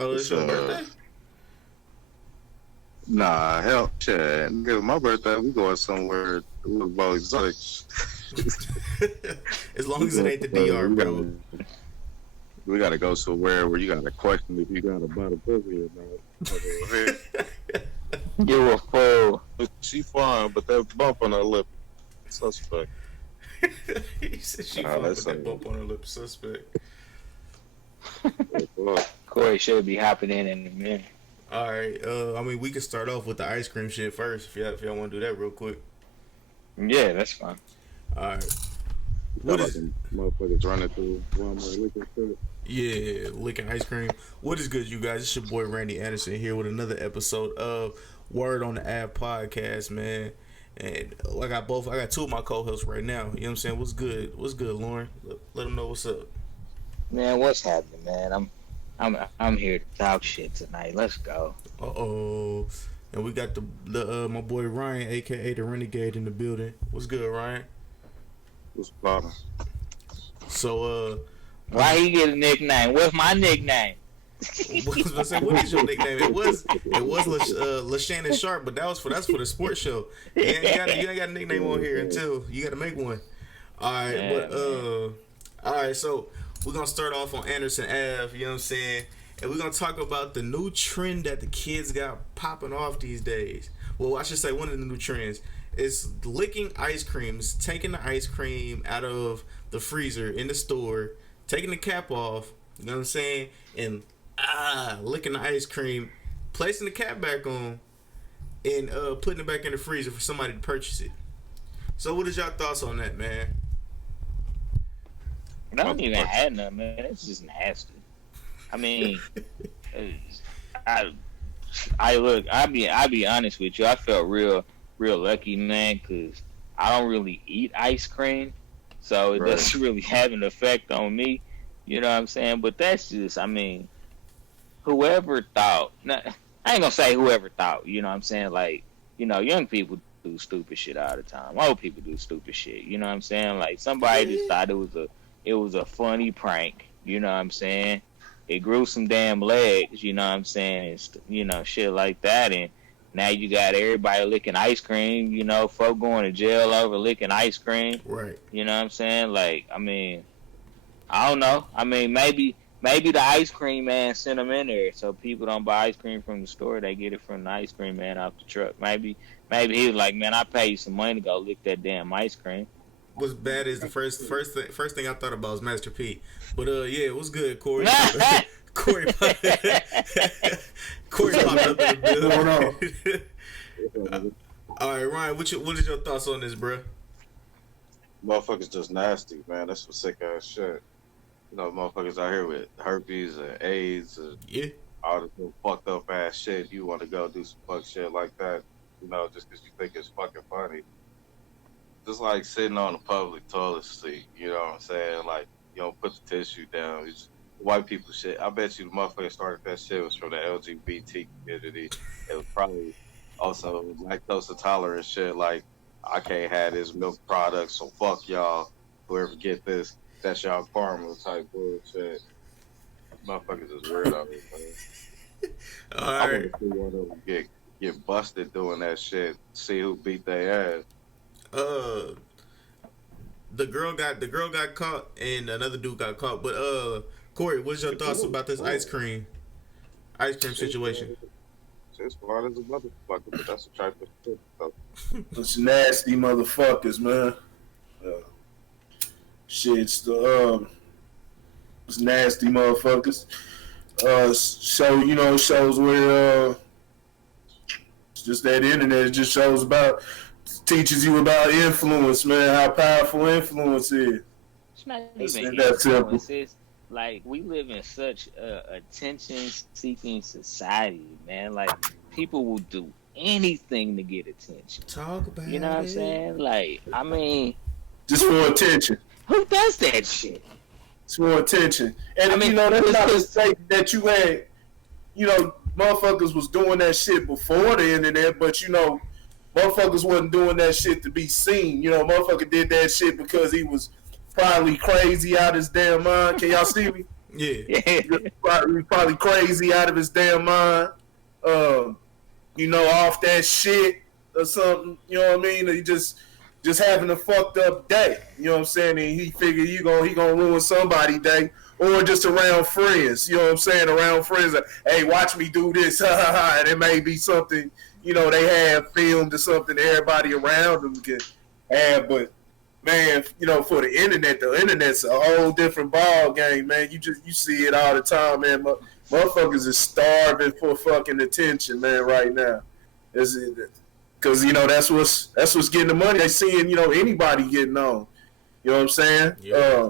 Oh, it's your birthday? Nah, hell, shit. Nigga, my birthday, we going somewhere. We look about exotic. As long as it ain't the DR, bro. We gotta go somewhere where you gotta question if you got a buy the pussy or not. You a fool. She fine, but that bump on her lip, suspect. He said she fine, but that bump on her lip, suspect. Cory should be hopping in a minute. All right. I mean, we can start off with the ice cream shit first, if y'all want to do that real quick. Yeah, that's fine. All right. What is motherfuckers running through Walmart licking shit? Yeah, licking ice cream. What is good, you guys? It's your boy Randy Anderson here with another episode of Word on the App podcast, man. And I got two of my co-hosts right now. You know what I'm saying? What's good? What's good, Lauren? Let them know what's up. Man, what's happening, man? I'm here to talk shit tonight. Let's go. And we got the my boy Ryan, aka the Renegade, in the building. What's good, Ryan? What's poppin'? So why he get a nickname? What's my nickname? What is your nickname? It was LaShannon Sharp, but that's for the sports show. You ain't got a nickname on here until you got to make one. All right, yeah, all right. So we're gonna start off on Anderson Ave. You know what I'm saying? And we're gonna talk about the new trend that the kids got popping off these days. Well, I should say one of the new trends is licking ice cream. It's taking the ice cream out of the freezer in the store, taking the cap off. You know what I'm saying? And licking the ice cream, placing the cap back on, and putting it back in the freezer for somebody to purchase it. So what is y'all thoughts on that, man? I don't even have none, man. It's just nasty. I mean, I'll be honest with you. I felt real lucky, man, because I don't really eat ice cream, so it doesn't really have an effect on me. You know what I'm saying? But that's just, I mean, whoever thought, I ain't gonna say whoever thought, you know what I'm saying? Like, you know, young people do stupid shit all the time. Old people do stupid shit, you know what I'm saying? Like, somebody just thought it was a funny prank, you know what I'm saying? It grew some damn legs, you know what I'm saying? It's, you know, shit like that. And now you got everybody licking ice cream, you know, folk going to jail over licking ice cream. Right. You know what I'm saying? Like, I mean, I don't know. I mean, maybe the ice cream man sent them in there so people don't buy ice cream from the store. They get it from the ice cream man off the truck. Maybe he was like, man, I paid you some money to go lick that damn ice cream. What's bad is the first thing I thought about was Master P. But yeah, what's good, Cory? Cory popped up in the building. All right, Ryan, what is your thoughts on this, bro? Motherfuckers just nasty, man. That's some sick ass shit. You know, motherfuckers out here with herpes and AIDS and all this fucked up ass shit. You want to go do some fuck shit like that, you know, just because you think it's fucking funny. Just like sitting on a public toilet seat, you know what I'm saying? Like, you don't put the tissue down. It's white people shit. I bet you the motherfucker started that shit was from the LGBT community. It was probably also lactose intolerant shit. Like, I can't have this milk product, so fuck y'all. Whoever get this, that's y'all karma type bullshit. Motherfuckers is weirdos, man. All right. I want to see one of them get busted doing that shit. See who beat their ass. The girl got caught and another dude got caught. But Cory, what's your thoughts about this ice cream situation? It's hard as a motherfucker, but that's a type of shit. It's nasty motherfuckers, man. It's nasty motherfuckers. So you know, it shows where it's just that internet. It just shows about, teaches you about influence, man. How powerful influence is. It's not even influence. It's like we live in such a attention-seeking society, man. Like people will do anything to get attention. Talk about it. You know what I'm saying? Like, I mean, just for attention. Who does that shit? It's for attention. And I mean, you know, that's not to say that you ain't, you know, motherfuckers was doing that shit before the internet, but you know, motherfuckers wasn't doing that shit to be seen. You know, motherfucker did that shit because he was probably crazy out his damn mind. Can y'all see me? Yeah. He's probably crazy out of his damn mind. Off that shit or something. You know what I mean? Or he just having a fucked up day. You know what I'm saying? And he figured he gonna ruin somebody's day. Or just around friends. You know what I'm saying? Around friends. Like, hey, watch me do this. And it may be something, they have filmed or something that everybody around them can have. But, man, for the internet's a whole different ball game, man. You see it all the time, man. Motherfuckers is starving for fucking attention, man, right now. Because, that's what's getting the money. They seeing, anybody getting on. You know what I'm saying? Yeah.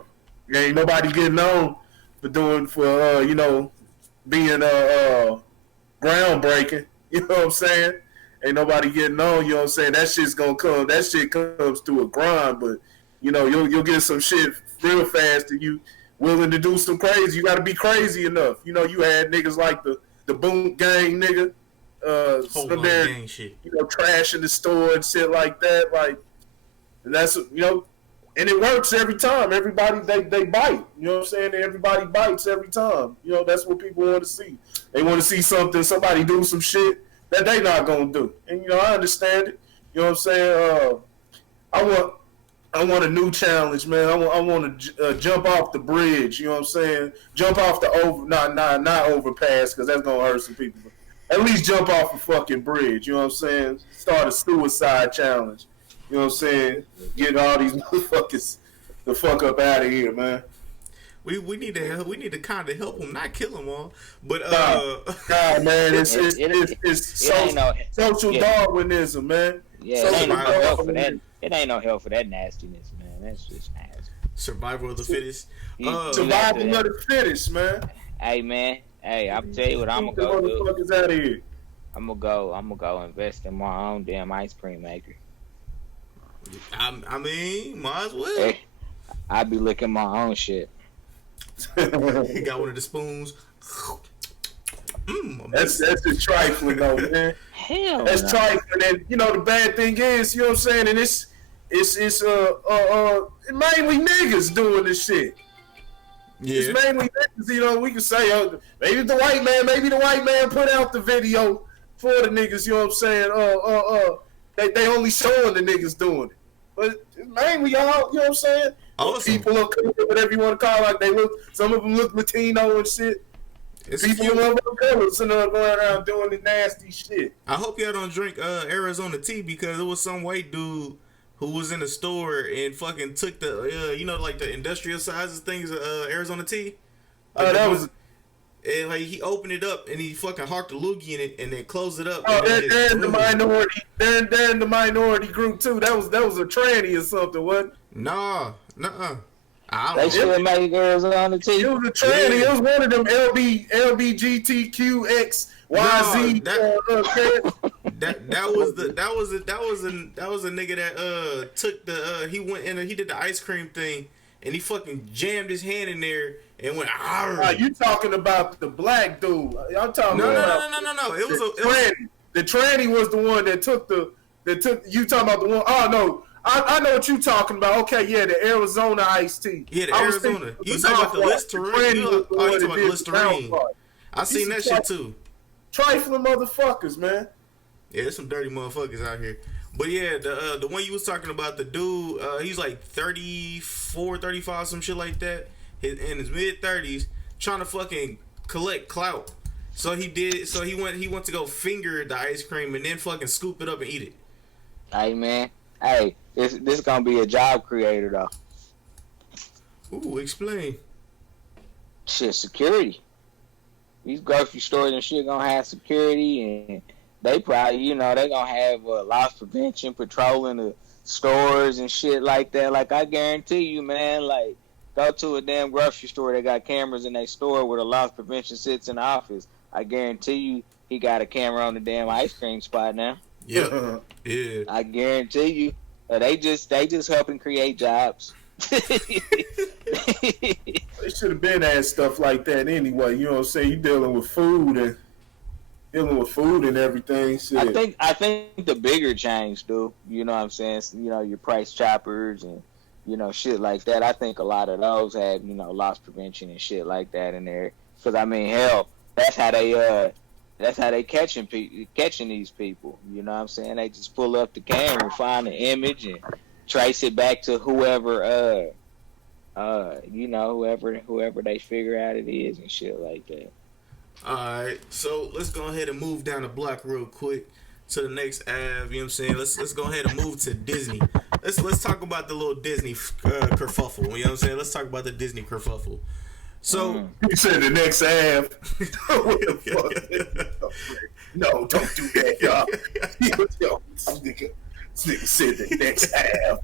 Ain't nobody getting on being groundbreaking. You know what I'm saying? Ain't nobody getting on. You know what I'm saying? That shit's gonna come. That shit comes through a grind, but you'll get some shit real fast, and you willing to do some crazy. You got to be crazy enough. You had niggas like the Boom Gang nigga, some there, gang shit. trash in the store and shit like that. Like, and that's and it works every time. Everybody they bite. You know what I'm saying? Everybody bites every time. That's what people want to see. They want to see somebody do some shit that they not gonna do. And I understand it. You know what I'm saying? I want a new challenge, man. I want to jump off the bridge. You know what I'm saying? Jump off the not overpass, because that's gonna hurt some people. But at least jump off a fucking bridge. You know what I'm saying? Start a suicide challenge. You know what I'm saying? Get all these motherfuckers the fuck up out of here, man. We need to kind of help them, not kill them all. But God, man, it's social Darwinism, man. Yeah, it ain't no help for that. It ain't no help for that nastiness, man. That's just nasty. Survival of the fittest. Survival of the fittest, man. Hey, man. Hey, I'll tell you what I'm gonna go do. Motherfuckers out of here. I'm gonna go invest in my own damn ice cream maker. I mean, might as well. Hey, I be licking my own shit. He got one of the spoons. That's just trifling though, man. Hell, that's no. trifling. And the bad thing is, you know what I'm saying, and it's mainly niggas doing this shit. Yeah. It's mainly niggas. We can say maybe the white man put out the video for the niggas. You know what I'm saying? They only showing the niggas doing it, but it's mainly y'all. You know what I'm saying? Awesome. People of color, whatever you want to call it, like they look. Some of them look Latino and shit. It's people of other colors going around doing the nasty shit. I hope y'all don't drink Arizona tea, because it was some white dude who was in the store and fucking took the like the industrial sizes things Arizona tea. Like that was. And like he opened it up and he fucking harked a loogie in it and then closed it up. Oh, they're in the minority. They're in the minority group too. That was a tranny or something, wasn't? Nah, nuh-uh. They should make Arizona tea. It was a tranny. Yeah. It was one of them LBGTQXYZ. That was a nigga that took the he went in and he did the ice cream thing and he fucking jammed his hand in there and went. You talking about the black dude? I'm talking no. It was a tranny. The tranny was the one that took you talking about the one. Oh no. I know what you talking about. Okay, yeah, the Arizona iced tea. Yeah, the Arizona. You talking about the Listerine? You talking about the Listerine? I seen that shit too. Trifling motherfuckers, man. Yeah, there's some dirty motherfuckers out here. But yeah, the one you was talking about, the dude, he's like 34, 35, some shit like that, in his mid 30s, trying to fucking collect clout. So he went to go finger the ice cream and then fucking scoop it up and eat it. Hey man, this gonna be a job creator though. Ooh, explain. Shit, security. These grocery stores and shit gonna have security, and they probably, they gonna have loss prevention patrolling the stores and shit like that. Like, I guarantee you, man, like, go to a damn grocery store, they got cameras in their store where the loss prevention sits in the office. I guarantee you he got a camera on the damn ice cream spot now. Yeah. Yeah. I guarantee you. They just helping create jobs. They should have been at stuff like that anyway. You know what I'm saying? You dealing with food and everything. Shit. I think the bigger change, dude. You know what I'm saying? Your price choppers and shit like that. I think a lot of those have, loss prevention and shit like that in there. Because I mean, hell, that's how they catching these people. You know what I'm saying? They just pull up the camera, find the image, and trace it back to whoever whoever they figure out it is and shit like that. All right, so let's go ahead and move down the block real quick to the next Ave. You know what I'm saying? Let's go ahead and move to Disney. Let's talk about the little Disney kerfuffle. You know what I'm saying? Let's talk about the Disney kerfuffle. So you said the next Ave. No, don't do that, y'all. Yo, this nigga said the next Ave.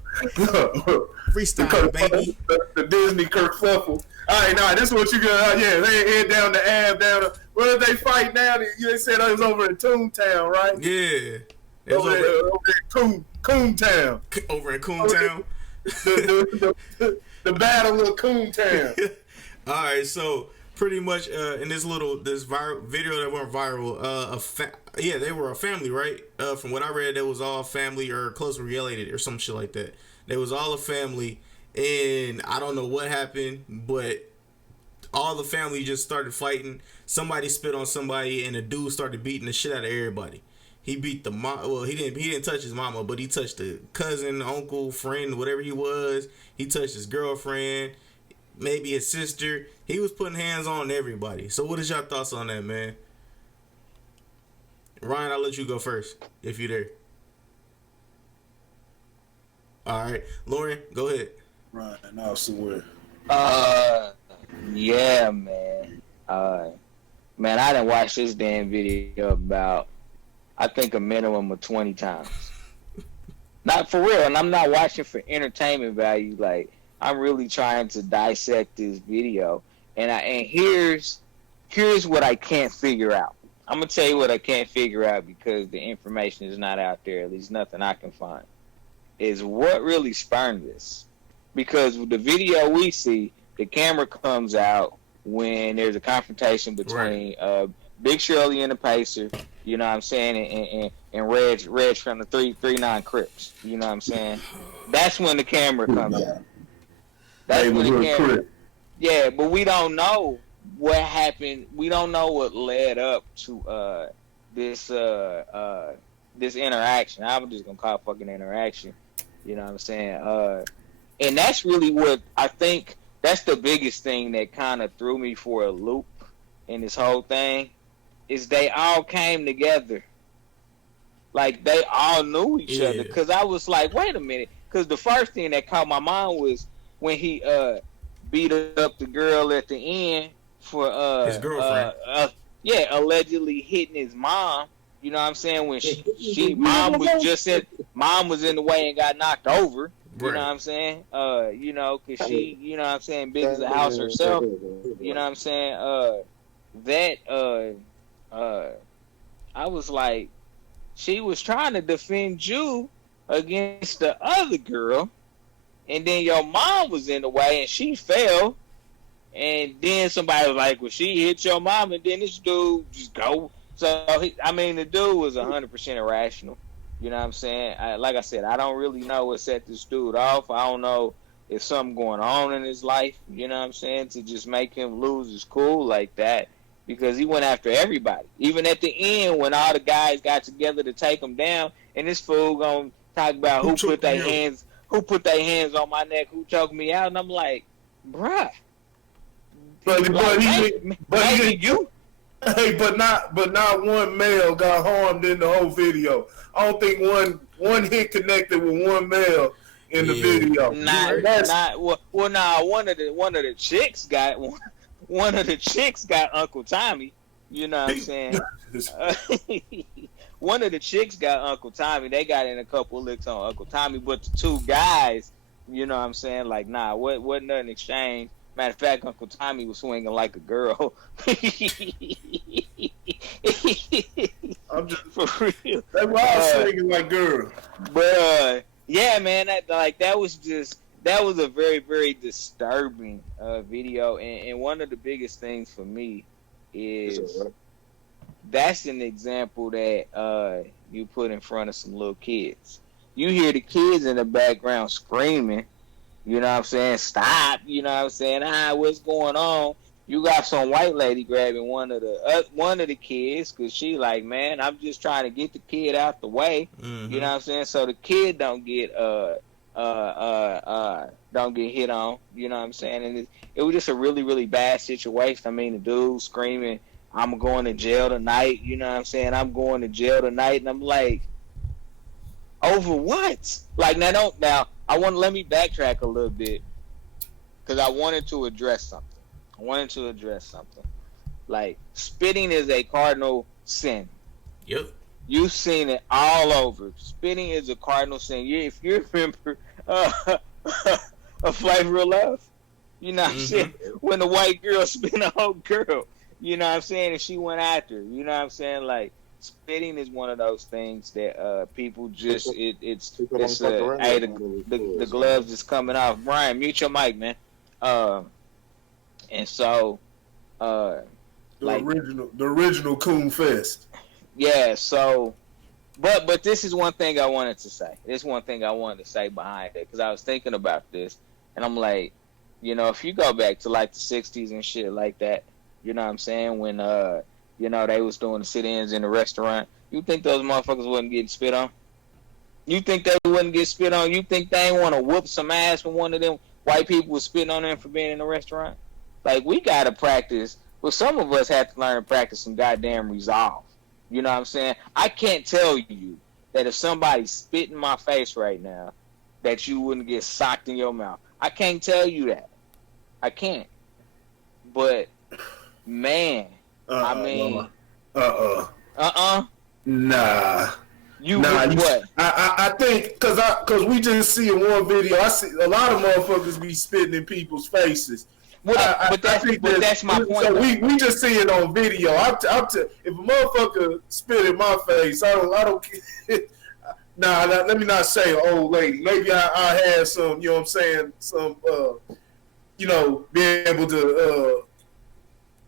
Freestyle, baby. The Disney kerfuffle. All right, nah, this is what you got. Yeah, they head down the Ave, down the. Where did they fight now? They said it was over in Toontown, right? Yeah. It was over in Coontown. Over in Coontown? The Battle of Coontown. All right, so pretty much in this viral video that went viral, they were a family, right? From what I read, they was all family or closely related or some shit like that. They was all a family, and I don't know what happened, but all the family just started fighting. Somebody spit on somebody, and the dude started beating the shit out of everybody. He beat the mom. Well, he didn't touch his mama, but he touched the cousin, uncle, friend, whatever he was. He touched his girlfriend, maybe his sister. He was putting hands on everybody. So what is your thoughts on that, man? Ryan, I'll let you go first if you're there. All right, Lauren, go ahead. Right, now somewhere. Yeah, man. Man, I didn't watch this damn video about, I think, a minimum of 20 times. Not for real, and I'm not watching for entertainment value. Like, I'm really trying to dissect this video, and here's what I can't figure out. I'm gonna tell you what I can't figure out because the information is not out there. At least nothing I can find. Is what really spurned this? Because with the video we see, the camera comes out when there's a confrontation between Big Shirley and the Pacer, you know what I'm saying, and Reg from the 339 Crips, you know what I'm saying. That's when the camera comes out. That's when the camera. Yeah, but we don't know what happened. We don't know what led up to this interaction. I'm just gonna call it fucking interaction. You know what I'm saying? And that's really what I think. That's the biggest thing that kind of threw me for a loop in this whole thing. Is they all came together. Like they all knew each other. Because I was like, wait a minute. Because the first thing that caught my mind was when he beat up the girl at the end for his girlfriend. Allegedly hitting his mom. You know what I'm saying? When mom was in the way and got knocked over. You know what I'm saying? Cause she, you know what I'm saying, big as a house herself. You know what I'm saying? I was like, she was trying to defend you against the other girl, and then your mom was in the way and she fell, and then somebody was like, well, she hit your mom, and then this dude just go. So, the dude was 100% irrational. You know what I'm saying? Like I said, I don't really know what set this dude off. I don't know if something going on in his life, you know what I'm saying, to just make him lose his cool like that. Because he went after everybody. Even at the end, when all the guys got together to take him down, and this fool gonna talk about who put their hands on my neck, who choked me out, and I'm like, bruh. But not one male got harmed in the whole video. I don't think one hit connected with one male in the video. One of the chicks got Uncle Tommy. You know what I'm saying? One of the chicks got Uncle Tommy. They got in a couple licks on Uncle Tommy, but the two guys, you know what I'm saying? Like, wasn't nothing exchanged. Matter of fact, Uncle Tommy was swinging like a girl. I'm just for real. They were all swinging like girls. But yeah, man, that was a very, very disturbing video, and one of the biggest things for me is that's an example that you put in front of some little kids. You hear the kids in the background screaming, You know what I'm saying? Stop. You know what I'm saying? What's going on? You got some white lady grabbing one of the kids because she like, man, I'm just trying to get the kid out the way. Mm-hmm. You know what I'm saying? So the kid don't get hit on. You know what I'm saying? And it was just a really, really bad situation. I mean, the dude screaming, "I'm going to jail tonight." You know what I'm saying? I'm going to jail tonight, and I'm like, over what? Like now, let me backtrack a little bit because I wanted to address something. Like, spitting is a cardinal sin. Yep. You've seen it all over. Spitting is a cardinal sin. If you remember A Flavor of Love, you know what I'm saying? When the white girl spit a whole girl, you know what I'm saying? And she went after her, you know what I'm saying? Like, spitting is one of those things that people just, hey, the gloves is coming off. Brian, mute your mic, man. And so, the original Coon Fest. Yeah. So, but this is one thing I wanted to say. This is one thing I wanted to say behind it because I was thinking about this, and I'm like, you know, if you go back to like the '60s and shit like that, you know what I'm saying? When you know, they was doing the sit-ins in the restaurant, you think those motherfuckers wasn't getting spit on? You think they wouldn't get spit on? You think they ain't want to whoop some ass when one of them white people was spitting on them for being in the restaurant? Like, we got to practice. Well, some of us have to learn to practice some goddamn resolve. You know what I'm saying? I can't tell you that if somebody spit in my face right now, that you wouldn't get socked in your mouth. I can't tell you that. I can't. But, man, I mean... Nah. What? I think, because we just see in one video, I see a lot of motherfuckers be spitting in people's faces. But that's my point. So we just see it on video. If a motherfucker spit in my face, I don't care. Nah, let me not say old lady. Maybe I had some, you know what I'm saying, some, you know, being able to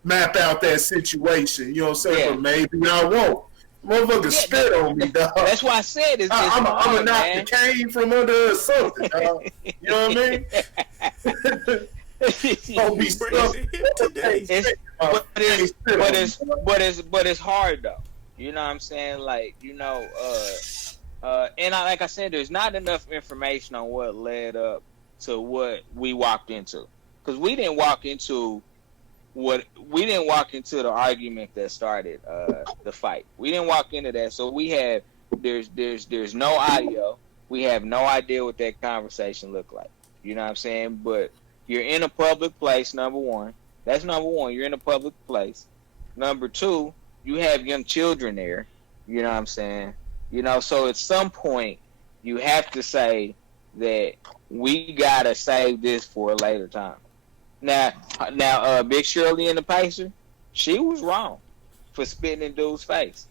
map out that situation. You know what I'm saying? Yeah. But maybe I won't. Motherfucker spit on me, dog. That's why I said it's I'm gonna knock the cane from under or something, dog. You know what I mean? Don't be stuck today. But it's hard though. You know what I'm saying? Like, you know, and like I said, there's not enough information on what led up to what we walked into, because we didn't walk into the argument that started the fight. We didn't walk into that, so there's no audio. We have no idea what that conversation looked like. You know what I'm saying? But you're in a public place, number one. That's number one. You're in a public place. Number two, you have young children there. You know what I'm saying? You know, so at some point, you have to say that we gotta save this for a later time. Now, Big Shirley and the Pacer, she was wrong for spitting in dude's face.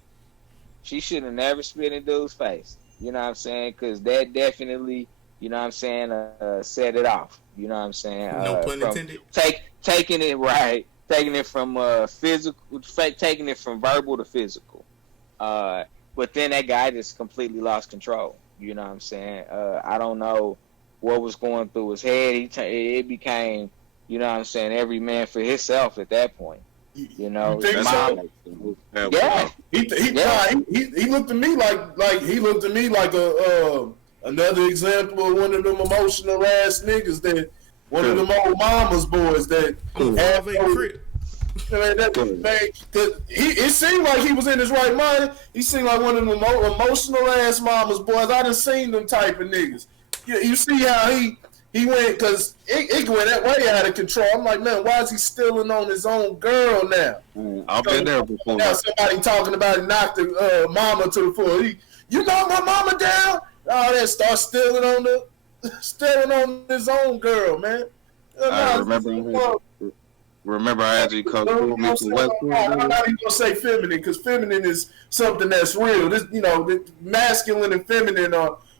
She should have never spit in dude's face. You know what I'm saying? Because that definitely, you know what I'm saying, set it off. You know what I'm saying? No pun intended. Taking it from physical, taking it from verbal to physical. But then that guy just completely lost control. You know what I'm saying? I don't know what was going through his head. It became, you know what I'm saying, every man for himself at that point. You know, you think so? Yeah. He looked at me like another example of one of them emotional ass niggas that one of them old mama's boys that have a crib. It seemed like he was in his right mind. He seemed like one of them emotional ass mama's boys. I done seen them type of niggas. You see how he went, because it went that way out of control. I'm like, man, why is he stealing on his own girl now? I've been there before. Now somebody talking about he knocked the mama to the floor. You knocked my mama down? All that, start stealing on his own girl, man. Remember I had you come through me to West Point? I'm not even gonna say feminine, because feminine is something that's real. This, you know, the masculine and feminine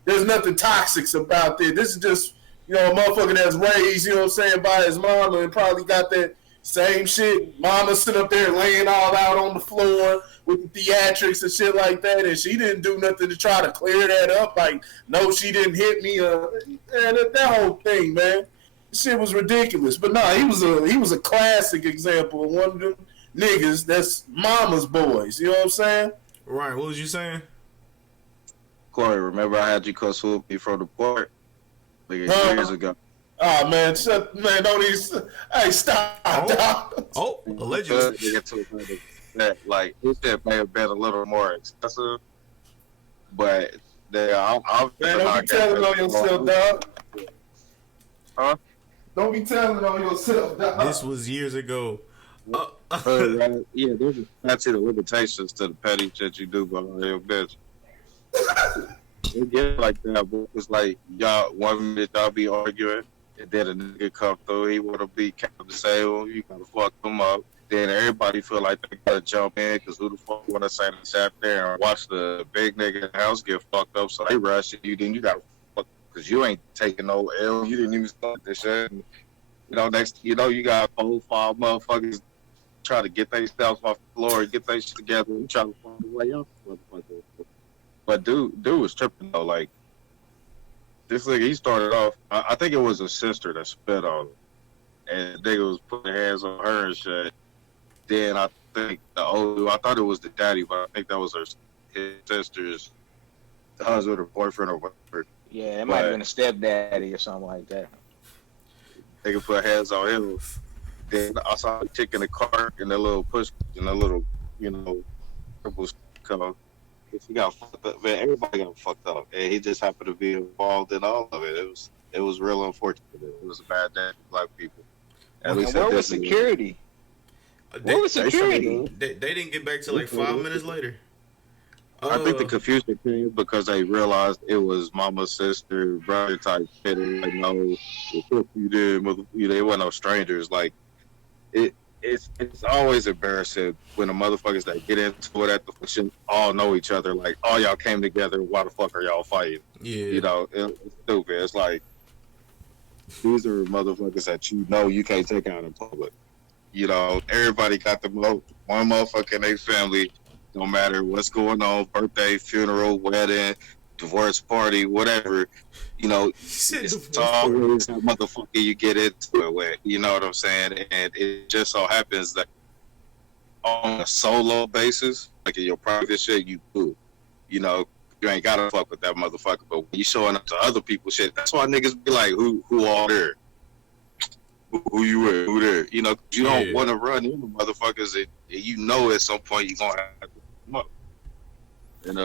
there's nothing toxic about this. This is just, you know, a motherfucker that's raised, you know what I'm saying, by his mama and probably got that same shit. Mama sitting up there laying all out on the floor with the theatrics and shit like that, and she didn't do nothing to try to clear that up. Like, no, she didn't hit me. That whole thing, man, shit was ridiculous. But no, he was a classic example of one of them niggas that's mama's boys. You know what I'm saying? Right. What was you saying? Cory, remember I had you come swoop me from the port like years ago. Oh man, don't even. Hey, stop, dog. Oh, allegedly. Like this shit may have been a little more excessive, but I'm man, don't be telling on yourself, dog. Huh? Don't be telling on yourself, dog. This was years ago. Yeah, there's a statute of limitations to the petty shit you do, but your bitch. It get like that, but it's like y'all 1 minute y'all be arguing, and then a nigga come through, he wanna be captain say, well, you gotta fuck them up. Then everybody feel like they gotta jump in, cause who the fuck wanna say they sat there and watch the big nigga in the house get fucked up, so they rush you, then you gotta fuck, cause you ain't taking no L, you didn't even start this shit. And, you know, next, you know, you got 4, 5 motherfuckers try to get themselves off the floor and get their shit together and try to find a way out. But dude was tripping though. Like this nigga, he started off. I think it was a sister that spit on him, and the nigga was putting hands on her and shit. Then I think I thought it was the daddy, but I think that was his sister's husband or boyfriend or whatever. Yeah, it might have been a stepdaddy or something like that. They could put hands on him. Then I saw a chick in the car in a little push, in a little, you know, purple car. He got fucked up, man. Everybody got fucked up, and he just happened to be involved in all of it. It was real unfortunate. It was a bad day for black people. At least where was security? Where was security? They didn't get back till like 5 minutes later. I think the confusion came because they realized it was mama's sister, brother type shit. And like, no, the fuck you did, they weren't no strangers. Like, it's always embarrassing when the motherfuckers that get into it at the function all know each other. Like, all y'all came together. Why the fuck are y'all fighting? Yeah, you know, it's stupid. It's like these are motherfuckers that you know you can't take out in public. You know, everybody got one motherfucker in their family. No matter what's going on, birthday, funeral, wedding, divorce party, whatever, you know, it's always that motherfucker you get into it with, you know what I'm saying? And it just so happens that on a solo basis, like in your private shit, you do. You know, you ain't gotta fuck with that motherfucker, but when you showing up to other people's shit, that's why niggas be like, who all there? Who you with? Who there? You know, you don't want to run into motherfuckers and you know at some point you're gonna have to come up. And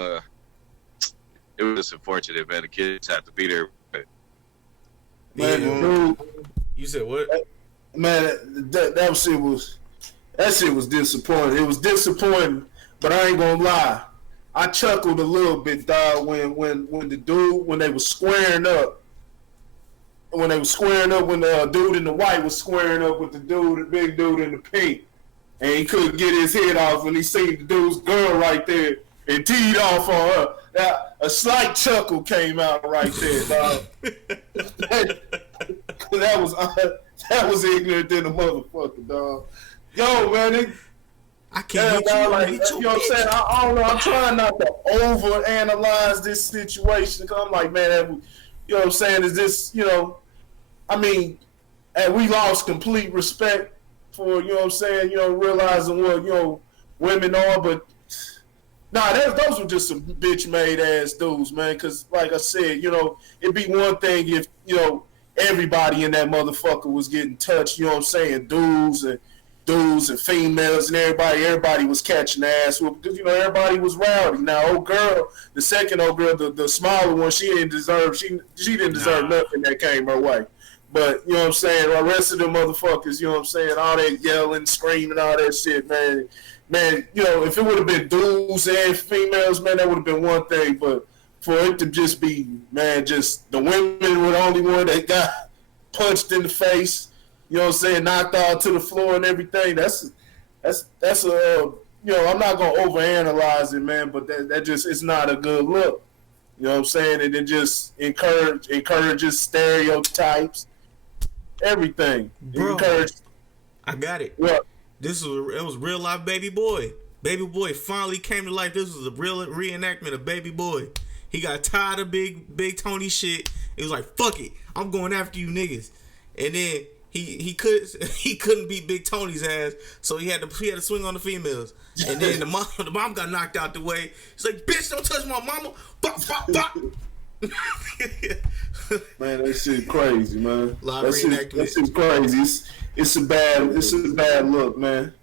it was just unfortunate, man. The kids had to be there. But, man, you said what? Man, that shit was disappointing. It was disappointing, but I ain't gonna lie. I chuckled a little bit, dog, when they was squaring up. When the dude in the white was squaring up with the big dude in the pink, and he couldn't get his head off when he seen the dude's girl right there and teed off on her. Now, a slight chuckle came out right there, dog. that was ignorant than a motherfucker, dog. Yo, man, I can't hit you, like, you know what I'm saying? I don't know. I'm trying not to overanalyze this situation. Cause I'm like, man, you know what I'm saying? Is this, you know, I mean, and we lost complete respect for, you know what I'm saying, you know, realizing what, you know, women are, but nah, those were just some bitch-made ass dudes, man, because, like I said, you know, it'd be one thing if, you know, everybody in that motherfucker was getting touched, you know what I'm saying, dudes and females and everybody was catching ass because, you know, everybody was rowdy. Now, old girl, the second old girl, the smaller one, she didn't deserve nothing that came her way. But, you know what I'm saying, the rest of the motherfuckers, you know what I'm saying, all that yelling, screaming, all that shit, man, you know, if it would have been dudes and females, man, that would have been one thing. But for it to just be, man, just the women were the only one that got punched in the face, you know what I'm saying, knocked out to the floor and everything. That's you know, I'm not gonna overanalyze it, man, but that just, it's not a good look. You know what I'm saying? And it just encourages stereotypes, everything. Bro, I got it. What? It was real life baby boy. Baby Boy finally came to life. This was a real reenactment of Baby Boy. He got tired of Big Tony shit. He was like, "Fuck it, I'm going after you niggas." And then he couldn't beat Big Tony's ass, so he had to swing on the females. And then the mom got knocked out the way. He's like, "Bitch, don't touch my mama!" Bop, bop, bop. Man, that shit crazy, man. That shit's crazy. It's a bad look, man.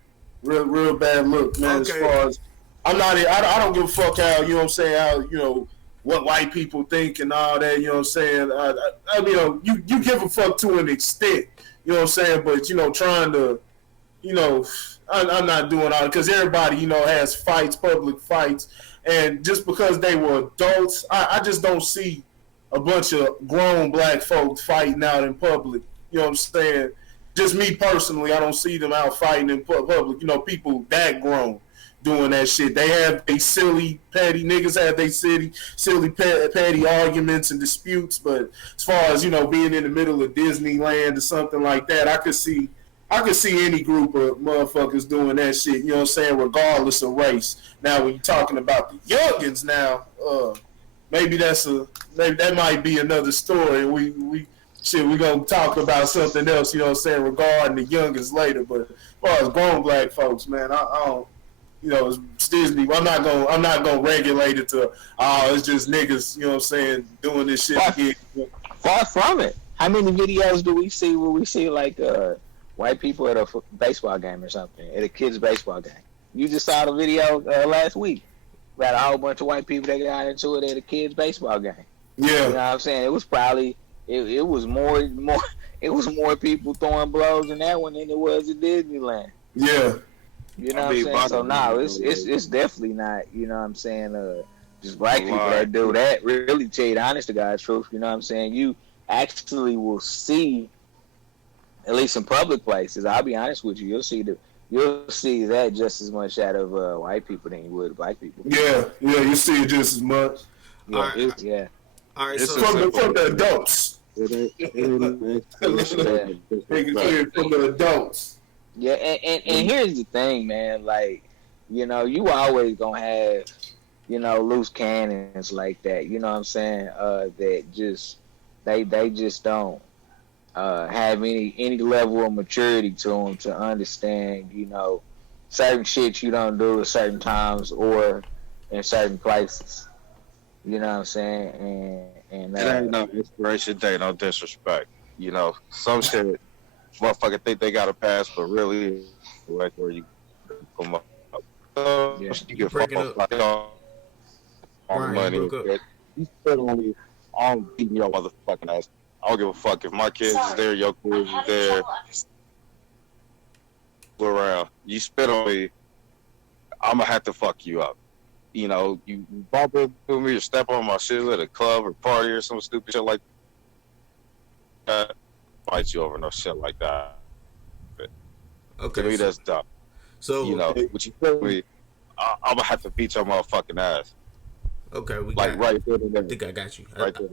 Real bad look, man. Okay. As far as I don't give a fuck how, you know what I'm saying, how, you know, what white people think and all that, you know what I'm saying. I mean, you give a fuck to an extent, you know what I'm saying, but, you know, trying to, you know, I'm not doing all, because everybody, you know, has fights, public fights, and just because they were adults, I just don't see a bunch of grown black folks fighting out in public, you know what I'm saying. Just me personally, I don't see them out fighting in public. You know, people that grown doing that shit. They have they silly, petty niggas have they silly, petty arguments and disputes. But as far as, you know, being in the middle of Disneyland or something like that, I could see any group of motherfuckers doing that shit. You know what I'm saying? Regardless of race. Now, when you're talking about the youngins, now, maybe that might be another story. We're going to talk about something else, you know what I'm saying, regarding the youngest later. But as far as grown black folks, man, I don't, you know, it's Disney. I'm not going to regulate it to, it's just niggas, you know what I'm saying, doing this shit again. Far from it. How many videos do we see where we see, like, white people at a baseball game or something, at a kid's baseball game? You just saw the video last week about a whole bunch of white people that got into it at a kid's baseball game. Yeah. You know what I'm saying? It was probably... It was more people throwing blows in that one than it was at Disneyland. Yeah. You know what I'm saying? So no, it's definitely not, you know what I'm saying, just black people that do that. Really tell you the honest to God's truth, you know what I'm saying? You actually will see, at least in public places, I'll be honest with you, you'll see that just as much out of white people than you would black people. Yeah, you see it just as much. Yeah. All right, it's so from the adults. Making clear from the adults. Yeah, and here's the thing, man. Like, you know, you always gonna have, you know, loose cannons like that. You know what I'm saying? That just they just don't have any level of maturity to them to understand, you know, certain shit you don't do at certain times or in certain places. You know what I'm saying? And it ain't no inspiration day, no disrespect. You know, some shit, motherfucker think they got a pass, but really, like where you come up. You get fucked up like all the money. You spend on me, I'm beating your motherfucking ass. I don't give a fuck if my kids is there, your kids is there. Around, you spit on me, I'm gonna have to fuck you up. You know, you bump into me or step on my shit at a club or party or some stupid shit like that. Fight you over no shit like that. But okay, to me, that's dumb. So, you know, what you tell me, I'm gonna have to beat your motherfucking ass. Okay, right there. I think I got you. Right there.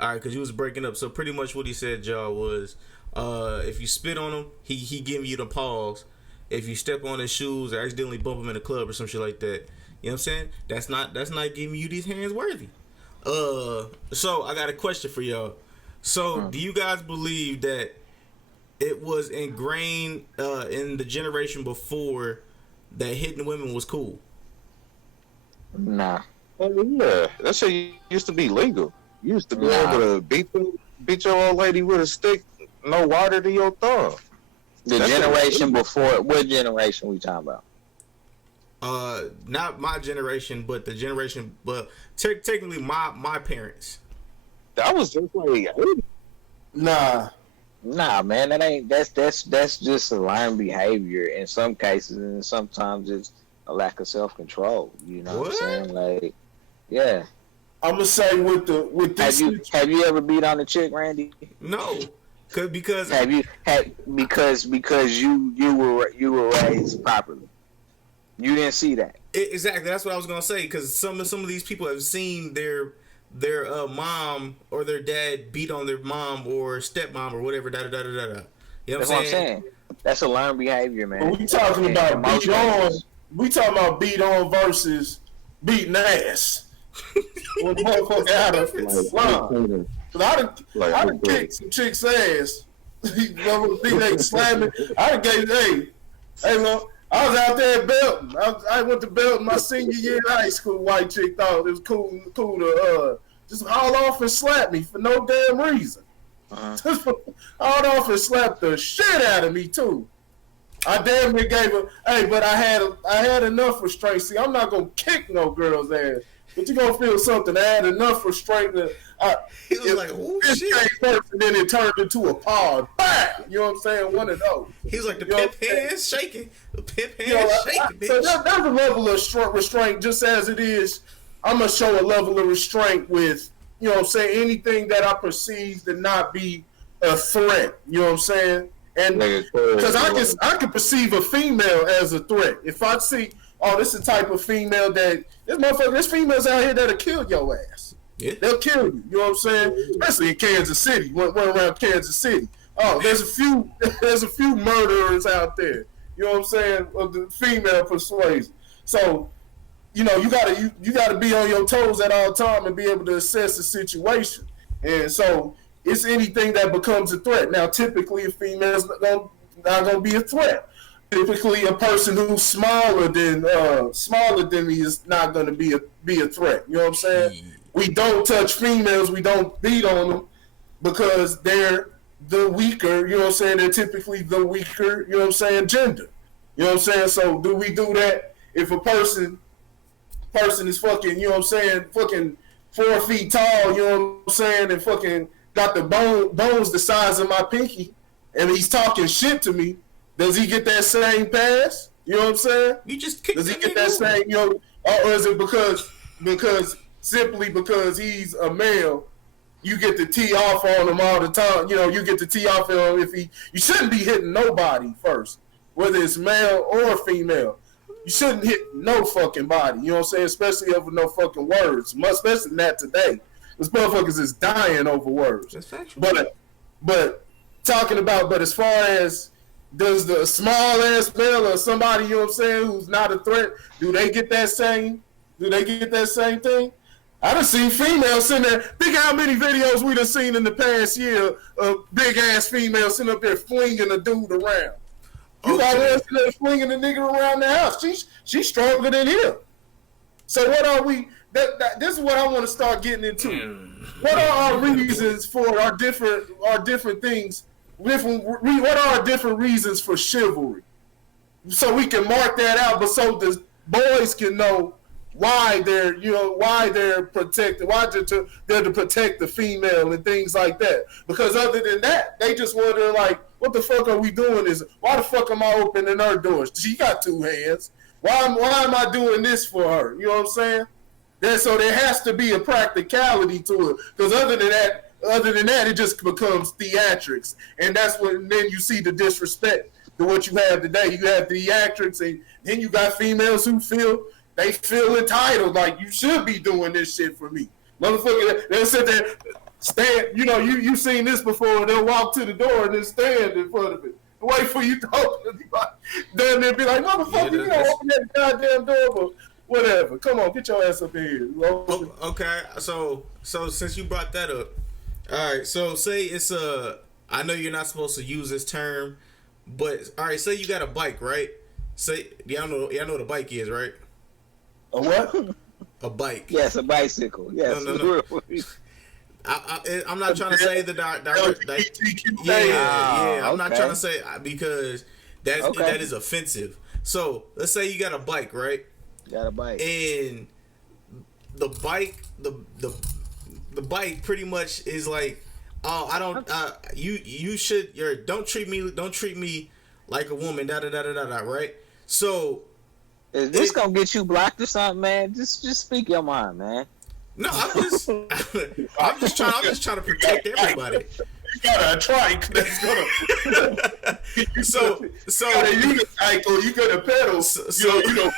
All right, because you was breaking up. So pretty much what he said, y'all, was if you spit on him, he giving you the pause. If you step on his shoes or accidentally bump him in the club or some shit like that. You know what I'm saying? That's not giving you these hands worthy. So I got a question for y'all. So do you guys believe that it was ingrained in the generation before that hitting women was cool? Nah. Yeah, that shit used to be legal. You used to be able to beat your old lady with a stick no wider than your thumb. The generation before, what generation we talking about? Not my generation, but the generation, but technically my parents. That was just like, nah, man, that's just a learned behavior in some cases, and sometimes it's a lack of self-control. You know what I'm saying? Like, yeah. I'm gonna say with this. Have you ever beat on a chick, Randy? No, because because you were raised properly. You didn't see that. Exactly. That's what I was gonna say. Because some of these people have seen their mom or their dad beat on their mom or stepmom or whatever. You know what I'm saying? That's a learned behavior, man. When we talking about beat on, we talking about beat on versus beating ass. When motherfucker out of line. I done kicked some chicks' ass. Think they slamming. I done gave, hey, man, I was out there at Belton. I went to Belton my senior year in high school. White chick thought it was cool to just haul off and slap me for no damn reason. Just hauled off and slapped the shit out of me too. I damn near gave her, but I had enough restraint. See, I'm not gonna kick no girl's ass, but you gonna feel something. I had enough restraint to. He was like, "Oh shit!" First, and then it turned into a pause. Bam! You know what I'm saying? One of those. He was like the pimp hands shaking, the pimp hands shaking. Bitch. So there's a level of restraint, just as it is. I'm gonna show a level of restraint with, you know what I'm saying, anything that I perceive to not be a threat. You know what I'm saying? And because I can perceive a female as a threat. If I see, this is the type of female that there's females out here that'll kill your ass. Yeah. They'll kill you. You know what I'm saying? Especially in Kansas City. Went around Kansas City. There's a few murderers out there. You know what I'm saying? Of the female persuasion. So, you know, you gotta be on your toes at all time and be able to assess the situation. And so it's anything that becomes a threat. Now, typically, a female's not gonna be a threat. Typically, a person who's smaller than me is not gonna be a threat. You know what I'm saying? We don't touch females. We don't beat on them because they're the weaker. You know what I'm saying? They're typically the weaker. You know what I'm saying? Gender. You know what I'm saying? So do we do that if a person is fucking? You know what I'm saying? Fucking 4 feet tall. You know what I'm saying? And fucking got the bones the size of my pinky, and he's talking shit to me. Does he get that same pass? You know what I'm saying? You just does he get that same? You know, or is it because simply because he's a male, you get to tee off on him all the time. You know, you get to tee off on him you shouldn't be hitting nobody first, whether it's male or female. You shouldn't hit no fucking body. You know what I'm saying? Especially over no fucking words. Especially not today. This motherfuckers is dying over words. That's factual. But talking about, but as far as does the small ass male or somebody, you know what I'm saying, who's not a threat, do they get that same thing? I done seen females sitting there. Think how many videos we done seen in the past year of big ass females sitting up there flinging a dude around. You got her sitting there flinging a nigga around the house. She's stronger than him. So what are we? This is what I want to start getting into. What are our reasons for our different things? What are our different reasons for chivalry? So we can mark that out, but so the boys can know why they're protected, why they're to protect the female and things like that. Because other than that, they just wonder like, what the fuck are we doing? Why the fuck am I opening her doors? She got 2 hands. Why am I doing this for her? You know what I'm saying? So there has to be a practicality to it. Because other than that, it just becomes theatrics, and that's when then you see the disrespect to what you have today. You have theatrics, and then you got females who feel entitled, like you should be doing this shit for me, motherfucker. They'll sit there, stand. You know, you seen this before. They'll walk to the door and then stand in front of it, wait for you to open it. Then they'll be like, motherfucker, you don't open that goddamn door, but whatever. Come on, get your ass up here. Okay, so since you brought that up, all right. So say it's I know you're not supposed to use this term, but all right. Say you got a bike, right? Say y'all know what a bike is, right? A what? A bike. Yes, a bicycle. Yes. No. I'm not trying to say the direct. I'm not trying to say because that is offensive. So let's say you got a bike, right? Got a bike, and the bike, the bike pretty much is like, I don't. Don't treat me like a woman. Right? So. Is this gonna get you blocked or something, man? Just speak your mind, man. No, I'm just trying to protect everybody. You got a trike that's gonna. so you got a unicycle. You got a pedal.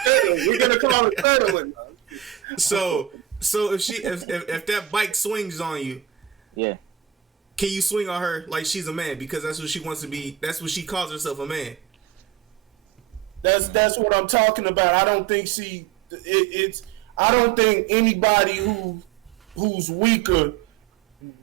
Pedal. We're gonna call it pedaling. So if that bike swings on you, yeah, can you swing on her like she's a man because that's what she wants to be? That's what she calls herself, a man. That's what I'm talking about. I don't think I don't think anybody who's weaker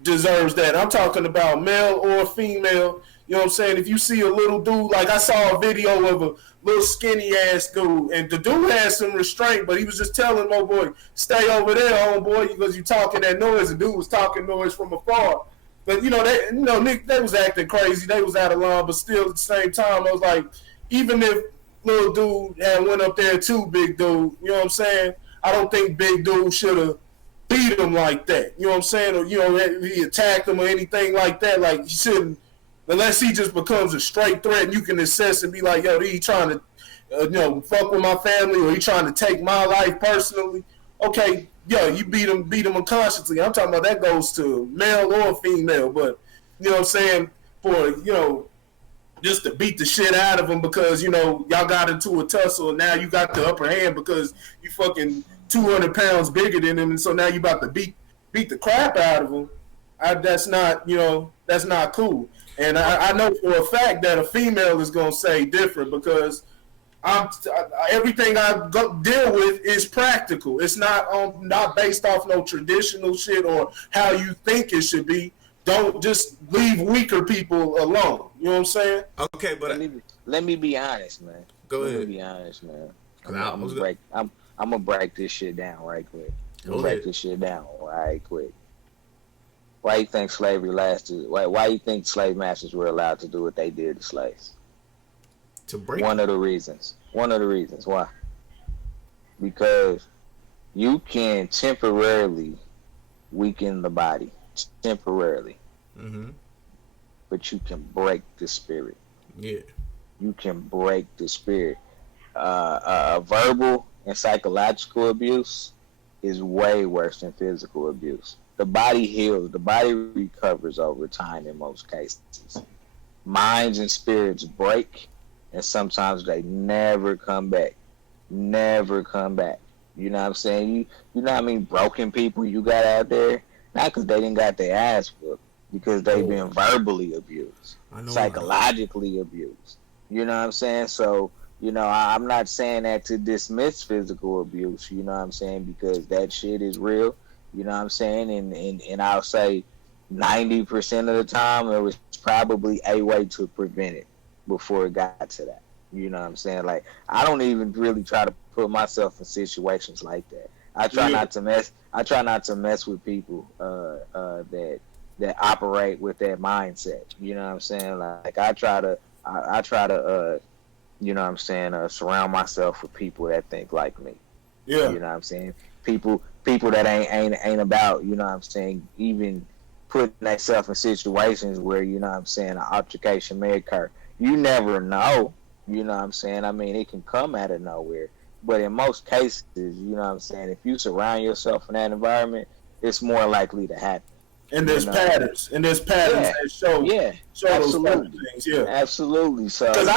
deserves that. I'm talking about male or female. You know what I'm saying? If you see a little dude, like I saw a video of a little skinny ass dude, and the dude had some restraint, but he was just telling my boy, "Stay over there, homeboy, because you talking that noise." The dude was talking noise from afar. But Nick, they was acting crazy. They was out of line, but still at the same time, I was like, even if little dude had went up there too, big dude, you know what I'm saying? I don't think big dude should have beat him like that. You know what I'm saying? Or he attacked him or anything like that. Like he shouldn't. Unless he just becomes a straight threat and you can assess and be like, yo, he trying to, fuck with my family or he trying to take my life personally. Okay, yo, you beat him unconsciously. I'm talking about that goes to male or female. But, you know what I'm saying, for, just to beat the shit out of him because, y'all got into a tussle and now you got the upper hand because you fucking 200 pounds bigger than him and so now you about to beat the crap out of him. That's not cool. And I know for a fact that a female is going to say different because everything I deal with is practical. It's not based off no traditional shit or how you think it should be. Don't just leave weaker people alone. You know what I'm saying? Okay, but let me be honest, man. Go ahead. Let me be honest, man. I'm gonna break this shit down right quick. Why you think slavery lasted? Why you think slave masters were allowed to do what they did to slaves? To break. One of the reasons. Why? Because you can temporarily weaken the body, temporarily, but you can break the spirit. Yeah. You can break the spirit. Verbal and psychological abuse is way worse than physical abuse. The body heals. The body recovers over time in most cases. Minds and spirits break, and sometimes they never come back. Never come back. You know what I'm saying? You know what I mean? Broken people you got out there, not because they didn't got their ass whooped, because they've been verbally abused, psychologically abused. You know what I'm saying? So, I'm not saying that to dismiss physical abuse, you know what I'm saying, because that shit is real. You know what I'm saying? And I'll say 90% of the time it was probably a way to prevent it before it got to that. You know what I'm saying? Like, I don't even really try to put myself in situations like that. I try not to mess with people that operate with that mindset. You know what I'm saying? Like I try to you know what I'm saying, surround myself with people that think like me. Yeah. You know what I'm saying? People that ain't about, you know what I'm saying, even putting themselves in situations where, you know what I'm saying, an altercation may occur. You never know, you know what I'm saying? I mean, it can come out of nowhere. But in most cases, you know what I'm saying, if you surround yourself in that environment, it's more likely to happen. And there's patterns. That show those kind of things. Yeah, absolutely. So because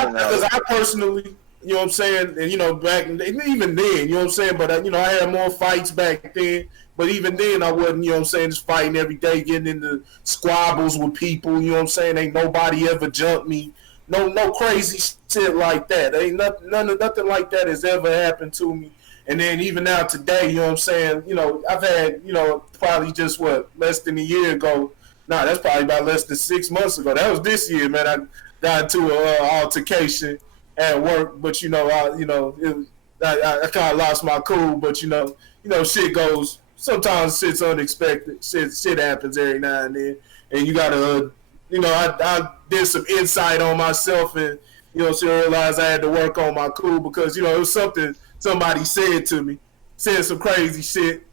I personally, you know what I'm saying, and back even then, you know what I'm saying, but I had more fights back then. But even then, I wasn't, you know what I'm saying, just fighting every day, getting into squabbles with people. You know what I'm saying? Ain't nobody ever jumped me. No crazy shit like that. Ain't nothing like that has ever happened to me. And then even now today, you know what I'm saying, I've had, probably just less than a year ago. Nah, that's probably about less than 6 months ago. That was this year, man. I got into an altercation at work, but I kind of lost my cool. But shit goes. Sometimes shit's unexpected. Shit happens every now and then, and you gotta, I did some insight on myself, and so I realized I had to work on my cool because it was something somebody said to me, said some crazy shit,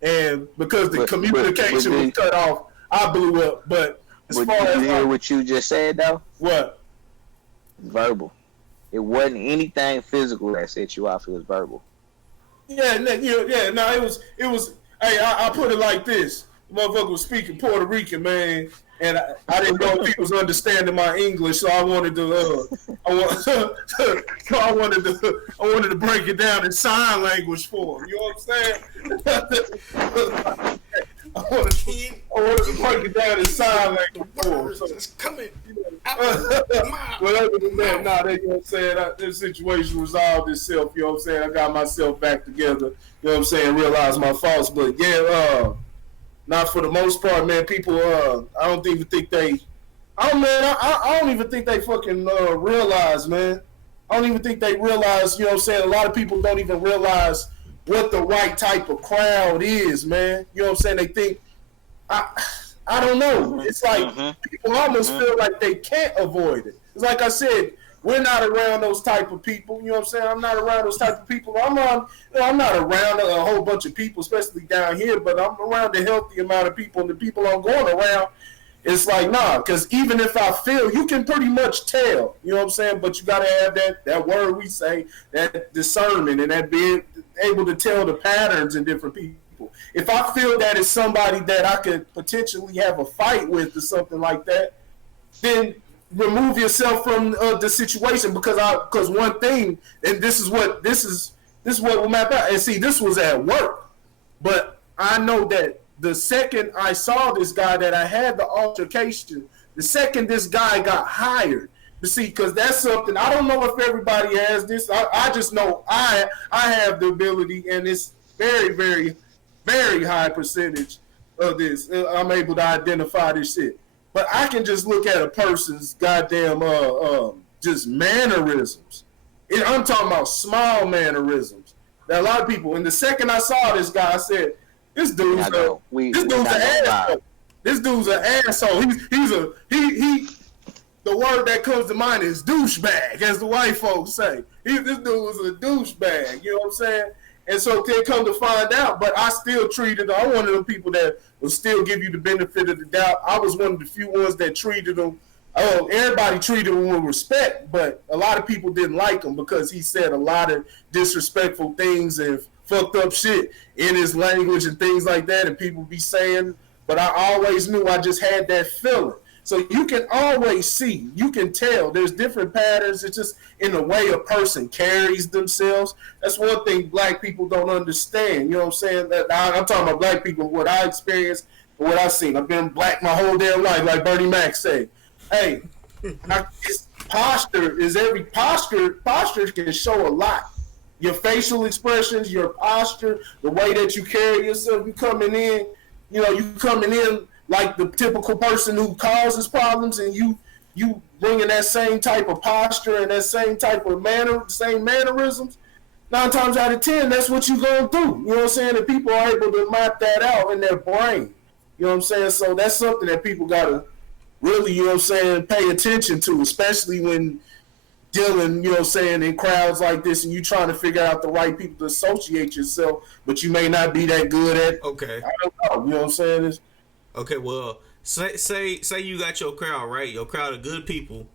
and because the communication was cut off, I blew up. But as far as you hear what you just said though, what? Verbal. It wasn't anything physical that set you off. It was verbal. Yeah. No, it was. Hey, I put it like this: the motherfucker was speaking Puerto Rican, man, and I didn't know if he was understanding my English, so I wanted to, I wanted to break it down in sign language for him. You know what I'm saying? I wanted to break it down in sign language for him. So, it's coming. But other than that, nah, you know what I'm saying? This situation resolved itself, you know what I'm saying? I got myself back together, you know what I'm saying? Realized my faults, but yeah, not for the most part, man. People, I don't even think they, I don't even think they fucking realize, man. I don't even think they realize, you know what I'm saying? A lot of people don't even realize what the right type of crowd is, man. You know what I'm saying? They think, I don't know. It's like people almost feel like they can't avoid it. It's like I said, we're not around those type of people. You know what I'm saying? I'm not around those type of people. I'm not around a whole bunch of people, especially down here, but I'm around a healthy amount of people, and the people I'm going around, it's like, nah, because even if I feel, you can pretty much tell, you know what I'm saying? But you got to have that word we say, that discernment, and that being able to tell the patterns in different people. If I feel that it's somebody that I could potentially have a fight with or something like that, then remove yourself from the situation, because one thing, and this is what will map out. And see, this was at work, but I know that the second I saw this guy that I had the altercation, the second this guy got hired. You see, because that's something, I don't know if everybody has this. I just know I have the ability, and it's very, very, very high percentage of this. I'm able to identify this shit. But I can just look at a person's goddamn just mannerisms. I'm talking about small mannerisms. That a lot of people, and the second I saw this guy, I said, this dude's an asshole. This dude's an asshole. He the word that comes to mind is douchebag, as the white folks say. This dude was a douchebag, you know what I'm saying? And so they come to find out, but I still treated him. I'm one of the people that will still give you the benefit of the doubt. I was one of the few ones that treated him. Everybody treated him with respect, but a lot of people didn't like him because he said a lot of disrespectful things and fucked up shit in his language and things like that, and people be saying, but I always knew, I just had that feeling. So you can always see, you can tell there's different patterns. It's just in the way a person carries themselves. That's one thing black people don't understand. You know what I'm saying? I'm talking about black people, what I experienced, and what I've seen. I've been black my whole damn life, like Bernie Mac said. Hey, posture can show a lot. Your facial expressions, your posture, the way that you carry yourself, you coming in like the typical person who causes problems, and you bringing that same type of posture and that same type of same mannerisms, 9 times out of 10, that's what you gonna do. You know what I'm saying? And people are able to map that out in their brain. You know what I'm saying? So that's something that people gotta really, you know what I'm saying, pay attention to, especially when dealing, you know what I'm saying, in crowds like this, and you trying to figure out the right people to associate yourself, but you may not be that good at. Okay. I don't know. You know what I'm saying? Okay, well, say you got your crowd, right? Your crowd of good people,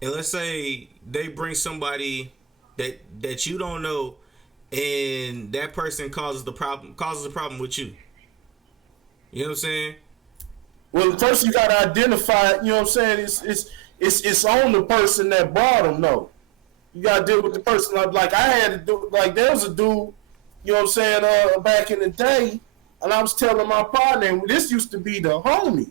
and let's say they bring somebody that you don't know, and that person causes a problem with you. You know what I'm saying? Well, the person you got to identify, you know what I'm saying, it's on the person that brought them, though. You got to deal with the person. Like I had to do, like there was a dude, you know what I'm saying, back in the day, and I was telling my partner, and this used to be the homie,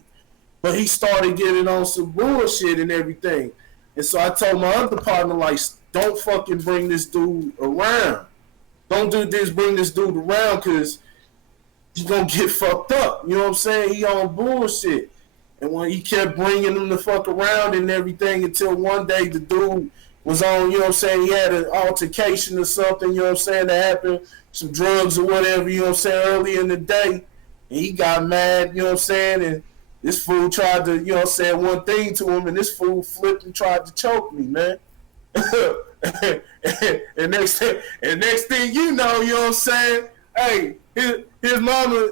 but he started getting on some bullshit and everything. And so I told my other partner, like, don't fucking bring this dude around. Don't do this, bring this dude around, because he's going to get fucked up. You know what I'm saying? He on bullshit. And when he kept bringing him the fuck around and everything, until one day the dude was on, you know what I'm saying, he had an altercation or something, you know what I'm saying, that happened, some drugs or whatever, you know what I'm saying, early in the day, and he got mad, you know what I'm saying, and this fool tried to, you know what I'm saying, one thing to him, and this fool flipped and tried to choke me, man. and next thing you know what I'm saying, hey, his mama,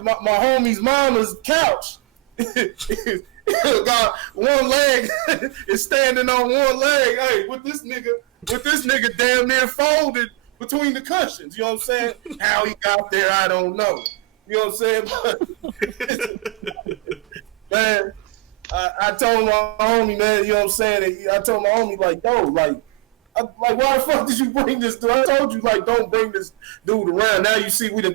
my homie's mama's couch, got one leg is standing on one leg. Hey, with this nigga damn near folded between the cushions. You know what I'm saying? How he got there, I don't know. You know what I'm saying? Man, I told my homie, man, you know what I'm saying? I told my homie, like, yo, like, why the fuck did you bring this dude? I told you, like, don't bring this dude around. Now you see we done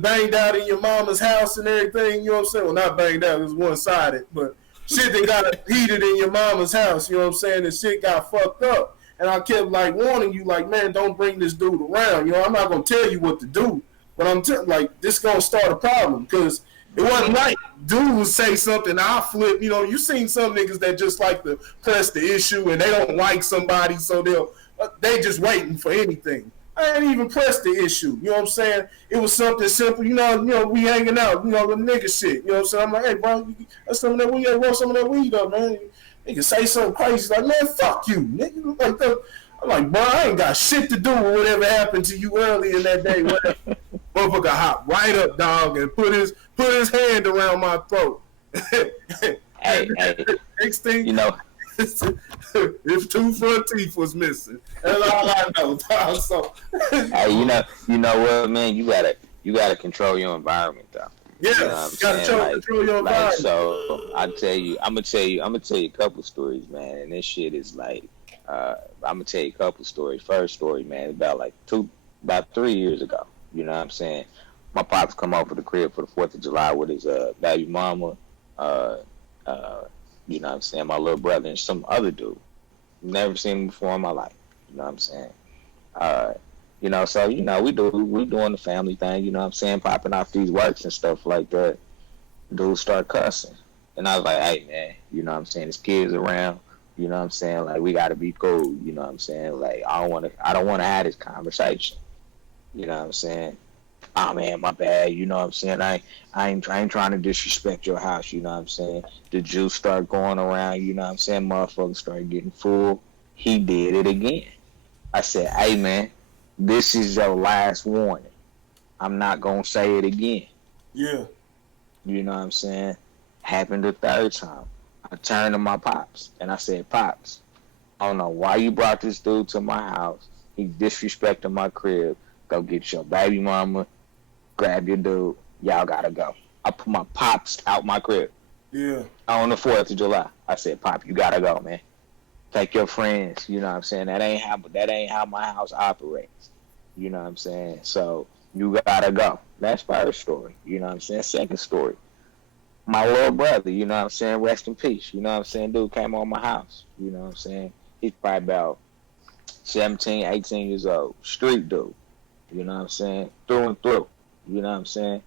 banged out in your mama's house and everything, you know what I'm saying? Well, not banged out, it was one-sided, but shit that got heated in your mama's house. You know what I'm saying? And shit got fucked up. And I kept like warning you, like, man, don't bring this dude around. You know, I'm not gonna tell you what to do, but like, this gonna start a problem because it wasn't like dude would say something, I'll flip. You know, you seen some niggas that just like to press the issue and they don't like somebody, so they just waiting for anything. I ain't even pressed the issue. You know what I'm saying? It was something simple. You know, we hanging out. You know, the nigga shit. You know what I'm saying? I'm like, hey, bro, that's some of that weed. Roll some of that weed up, man. Nigga say something crazy like, man, fuck you, nigga. Like that. I'm like, bro, I ain't got shit to do with whatever happened to you early in that day. Motherfucker hop right up, dog, and put his hand around my throat. Hey, next thing you know, if 2 front teeth was missing. That's all I know, dog. So, hey, you know what, man? You gotta control your environment, though. Yeah, you gotta control your environment. So I'm gonna tell you a couple stories, man. And this shit is like, I'm gonna tell you a couple stories. First story, man, about 3 years ago. You know what I'm saying? My pops come over the crib for the 4th of July with his baby mama, you know what I'm saying, my little brother and some other dude. Never seen him before in my life. You know what I'm saying? You know, so, you know, we doing the family thing, you know what I'm saying, popping off these works and stuff like that. Dudes start cussing. And I was like, hey, man, you know what I'm saying, there's kids around, you know what I'm saying, like, we got to be cool, you know what I'm saying, like, I don't want to have this conversation, you know what I'm saying. Oh, man, my bad, you know what I'm saying, I ain't trying to disrespect your house, you know what I'm saying. The juice start going around, you know what I'm saying, motherfuckers start getting full. He did it again. I said, hey, man, this is your last warning. I'm not going to say it again. Yeah. You know what I'm saying? Happened the 3rd time. I turned to my pops, and I said, Pops, I don't know why you brought this dude to my house. He disrespected my crib. Go get your baby mama. Grab your dude. Y'all got to go. I put my pops out my crib. Yeah. On the 4th of July. I said, Pop, you got to go, man. Take your friends. You know what I'm saying? That ain't how my house operates. You know what I'm saying? So you gotta go. That's first story. You know what I'm saying? Second story. My little brother, you know what I'm saying? Rest in peace. You know what I'm saying? Dude came on my house. You know what I'm saying? He's probably about 17, 18 years old. Street dude. You know what I'm saying? Through and through. You know what I'm saying?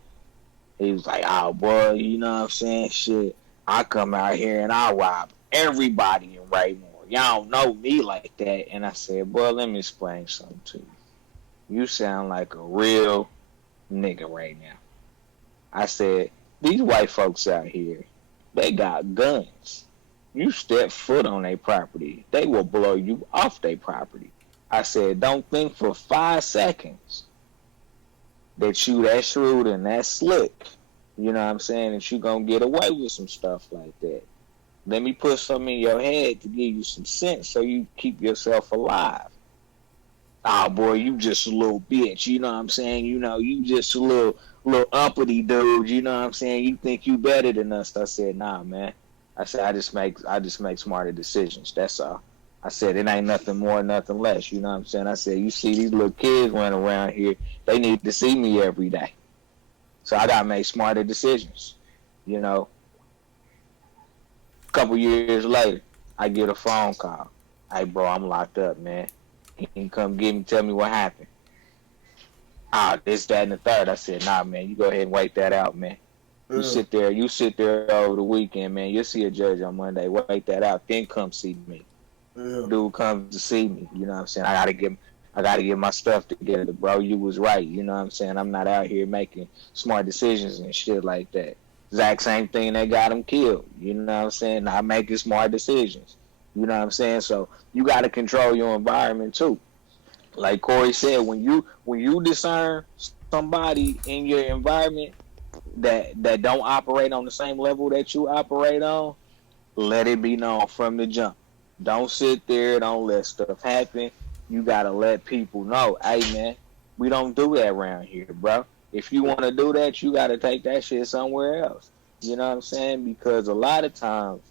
He was like, oh, boy, you know what I'm saying? Shit, I come out here and I rob everybody in Raymore. Y'all don't know me like that. And I said, boy, let me explain something to you. You sound like a real nigga right now. I said, these white folks out here, they got guns. You step foot on their property, they will blow you off their property. I said, don't think for 5 seconds that you that shrewd and that slick, you know what I'm saying, that you gonna get away with some stuff like that. Let me put something in your head to give you some sense so you keep yourself alive. Oh, boy, you just a little bitch, you know what I'm saying? You know, you just a little uppity dude, you know what I'm saying? You think you better than us. I said, nah, man. I said, I just make smarter decisions, that's all. I said, it ain't nothing more, nothing less, you know what I'm saying? I said, you see these little kids running around here, they need to see me every day. So I got to make smarter decisions, you know? A couple years later, I get a phone call. Hey, bro, I'm locked up, man. He can come get me, tell me what happened. This, that, and the third. I said, nah, man, you go ahead and wait that out, man. You sit there over the weekend, man. You'll see a judge on Monday. Wait that out, then come see me. Yeah. Dude comes to see me, you know what I'm saying? I gotta get my stuff together, bro. You was right, you know what I'm saying? I'm not out here making smart decisions and shit like that. Exact same thing that got him killed, you know what I'm saying? Not making smart decisions, you know what I'm saying? So you got to control your environment too. Like Cory said, when you discern somebody in your environment that don't operate on the same level that you operate on, let it be known from the jump. Don't sit there, don't let stuff happen. You got to let people know, hey, man, we don't do that around here, bro. If you want to do that, you got to take that shit somewhere else. You know what I'm saying? Because a lot of times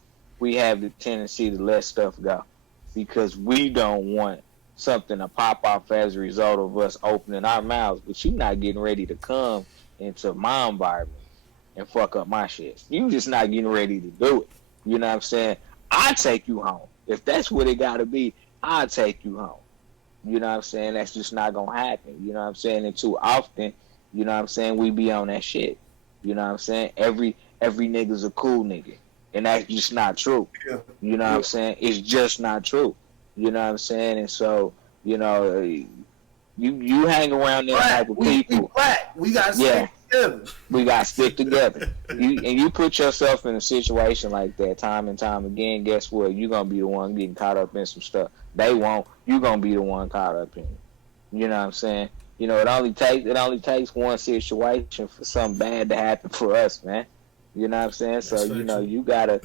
we have the tendency to let stuff go because we don't want something to pop off as a result of us opening our mouths. But you're not getting ready to come into my environment and fuck up my shit. You just not getting ready to do it. You know what I'm saying? I take you home. If that's what it gotta be, I'll take you home. You know what I'm saying? That's just not gonna happen. You know what I'm saying? And too often, you know what I'm saying, we be on that shit. You know what I'm saying? Every nigga's a cool nigga. And that's just not true. Yeah. You know what I'm saying? It's just not true. You know what I'm saying? And so, you know, you hang around this type of people. We gotta stick together. We gotta stick together. You put yourself in a situation like that time and time again, guess what? You're gonna be the one getting caught up in some stuff. They won't. You're gonna be the one caught up in it. You know what I'm saying? You know, it only takes one situation for something bad to happen for us, man. You know what I'm saying? So, you know, you gotta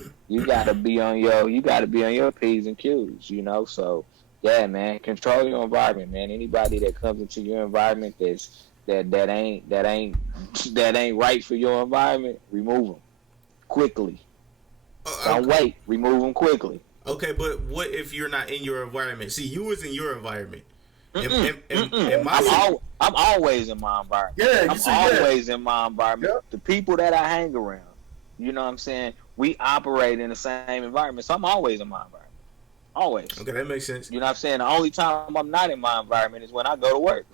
be on your P's and Q's, you know. So yeah, man, control your environment, man. Anybody that comes into your environment that ain't right for your environment, remove them quickly. Don't wait, remove them quickly. Okay, but what if you're not in your environment? See, you was in your environment. I'm always in my environment. Yeah, I'm always in my environment. Yep. The people that I hang around, you know what I'm saying? We operate in the same environment, so I'm always in my environment. Always. Okay, that makes sense. You know what I'm saying? The only time I'm not in my environment is when I go to work.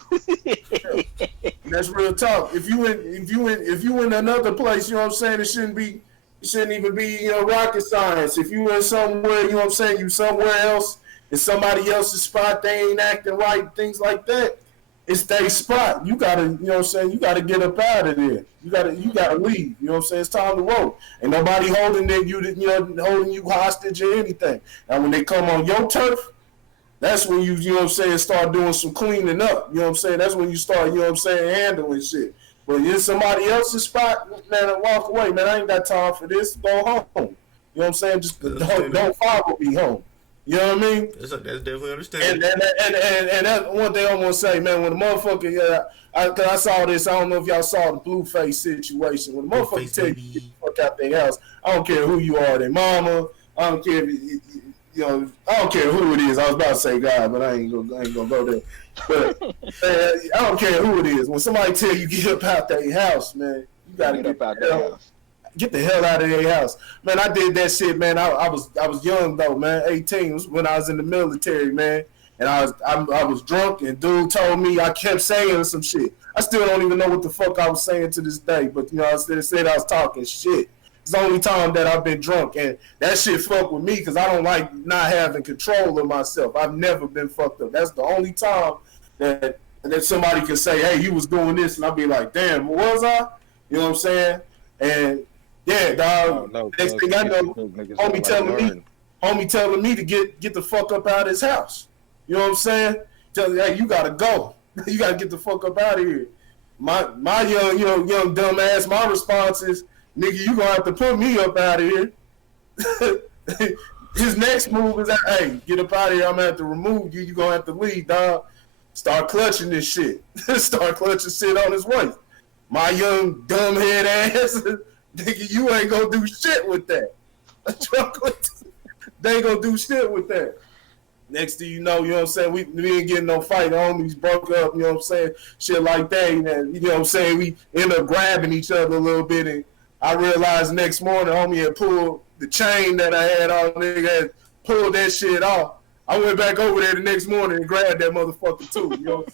That's real talk. If you in another place, you know what I'm saying, it shouldn't even be, you know, rocket science. If you in somewhere, you know what I'm saying, you somewhere else, it's somebody else's spot, they ain't acting right, things like that. It's their spot. You gotta, you know what I'm saying, you gotta get up out of there. You gotta leave. You know what I'm saying? It's time to roll. Ain't nobody holding you hostage or anything. And when they come on your turf, that's when you know what I'm saying, start doing some cleaning up. You know what I'm saying? That's when you start, you know what I'm saying, handling shit. But in somebody else's spot, man, walk away, man. I ain't got time for this. Go home. You know what I'm saying? Just don't follow me home. You know what I mean? That's definitely understandable. And that's one thing I want to say, man. When the motherfucker, cause I saw this, I don't know if y'all saw the Blueface situation. When the motherfucker tell you to get the fuck out their house, I don't care who you are, their mama. I don't care if you know. I don't care who it is. I was about to say God, but I ain't gonna go there. But I don't care who it is. When somebody tell you get up out their house, man, you gotta get out their house. Get the hell out of their house, man. I did that shit, man. I was young though, man. 18 was when I was in the military, man. And I was drunk, and dude told me, I kept saying some shit. I still don't even know what the fuck I was saying to this day, but you know, I said I was talking shit. It's the only time that I've been drunk, and that shit fucked with me because I don't like not having control of myself. I've never been fucked up. That's the only time that somebody can say, hey, you was doing this, and I'll be like, damn, was I? You know what I'm saying? And yeah, dog. Next thing I know, homie telling me to get the fuck up out of his house. You know what I'm saying? Telling me, hey, you gotta go. You gotta get the fuck up out of here. My young dumb ass. My response is, nigga, you gonna have to put me up out of here. His next move is, hey, get up out of here. I'm gonna have to remove you. You gonna have to leave, dog. Start clutching this shit. Start clutching shit on his wife. My young dumb head ass. Nigga, you ain't gonna do shit with that. They ain't gonna do shit with that. Next thing you know what I'm saying, we ain't getting no fight. The homies broke up, you know what I'm saying, shit like that. And, you know what I'm saying, we end up grabbing each other a little bit. And I realized next morning, homie had pulled the chain that I had on, nigga had pulled that shit off. I went back over there the next morning and grabbed that motherfucker too, you know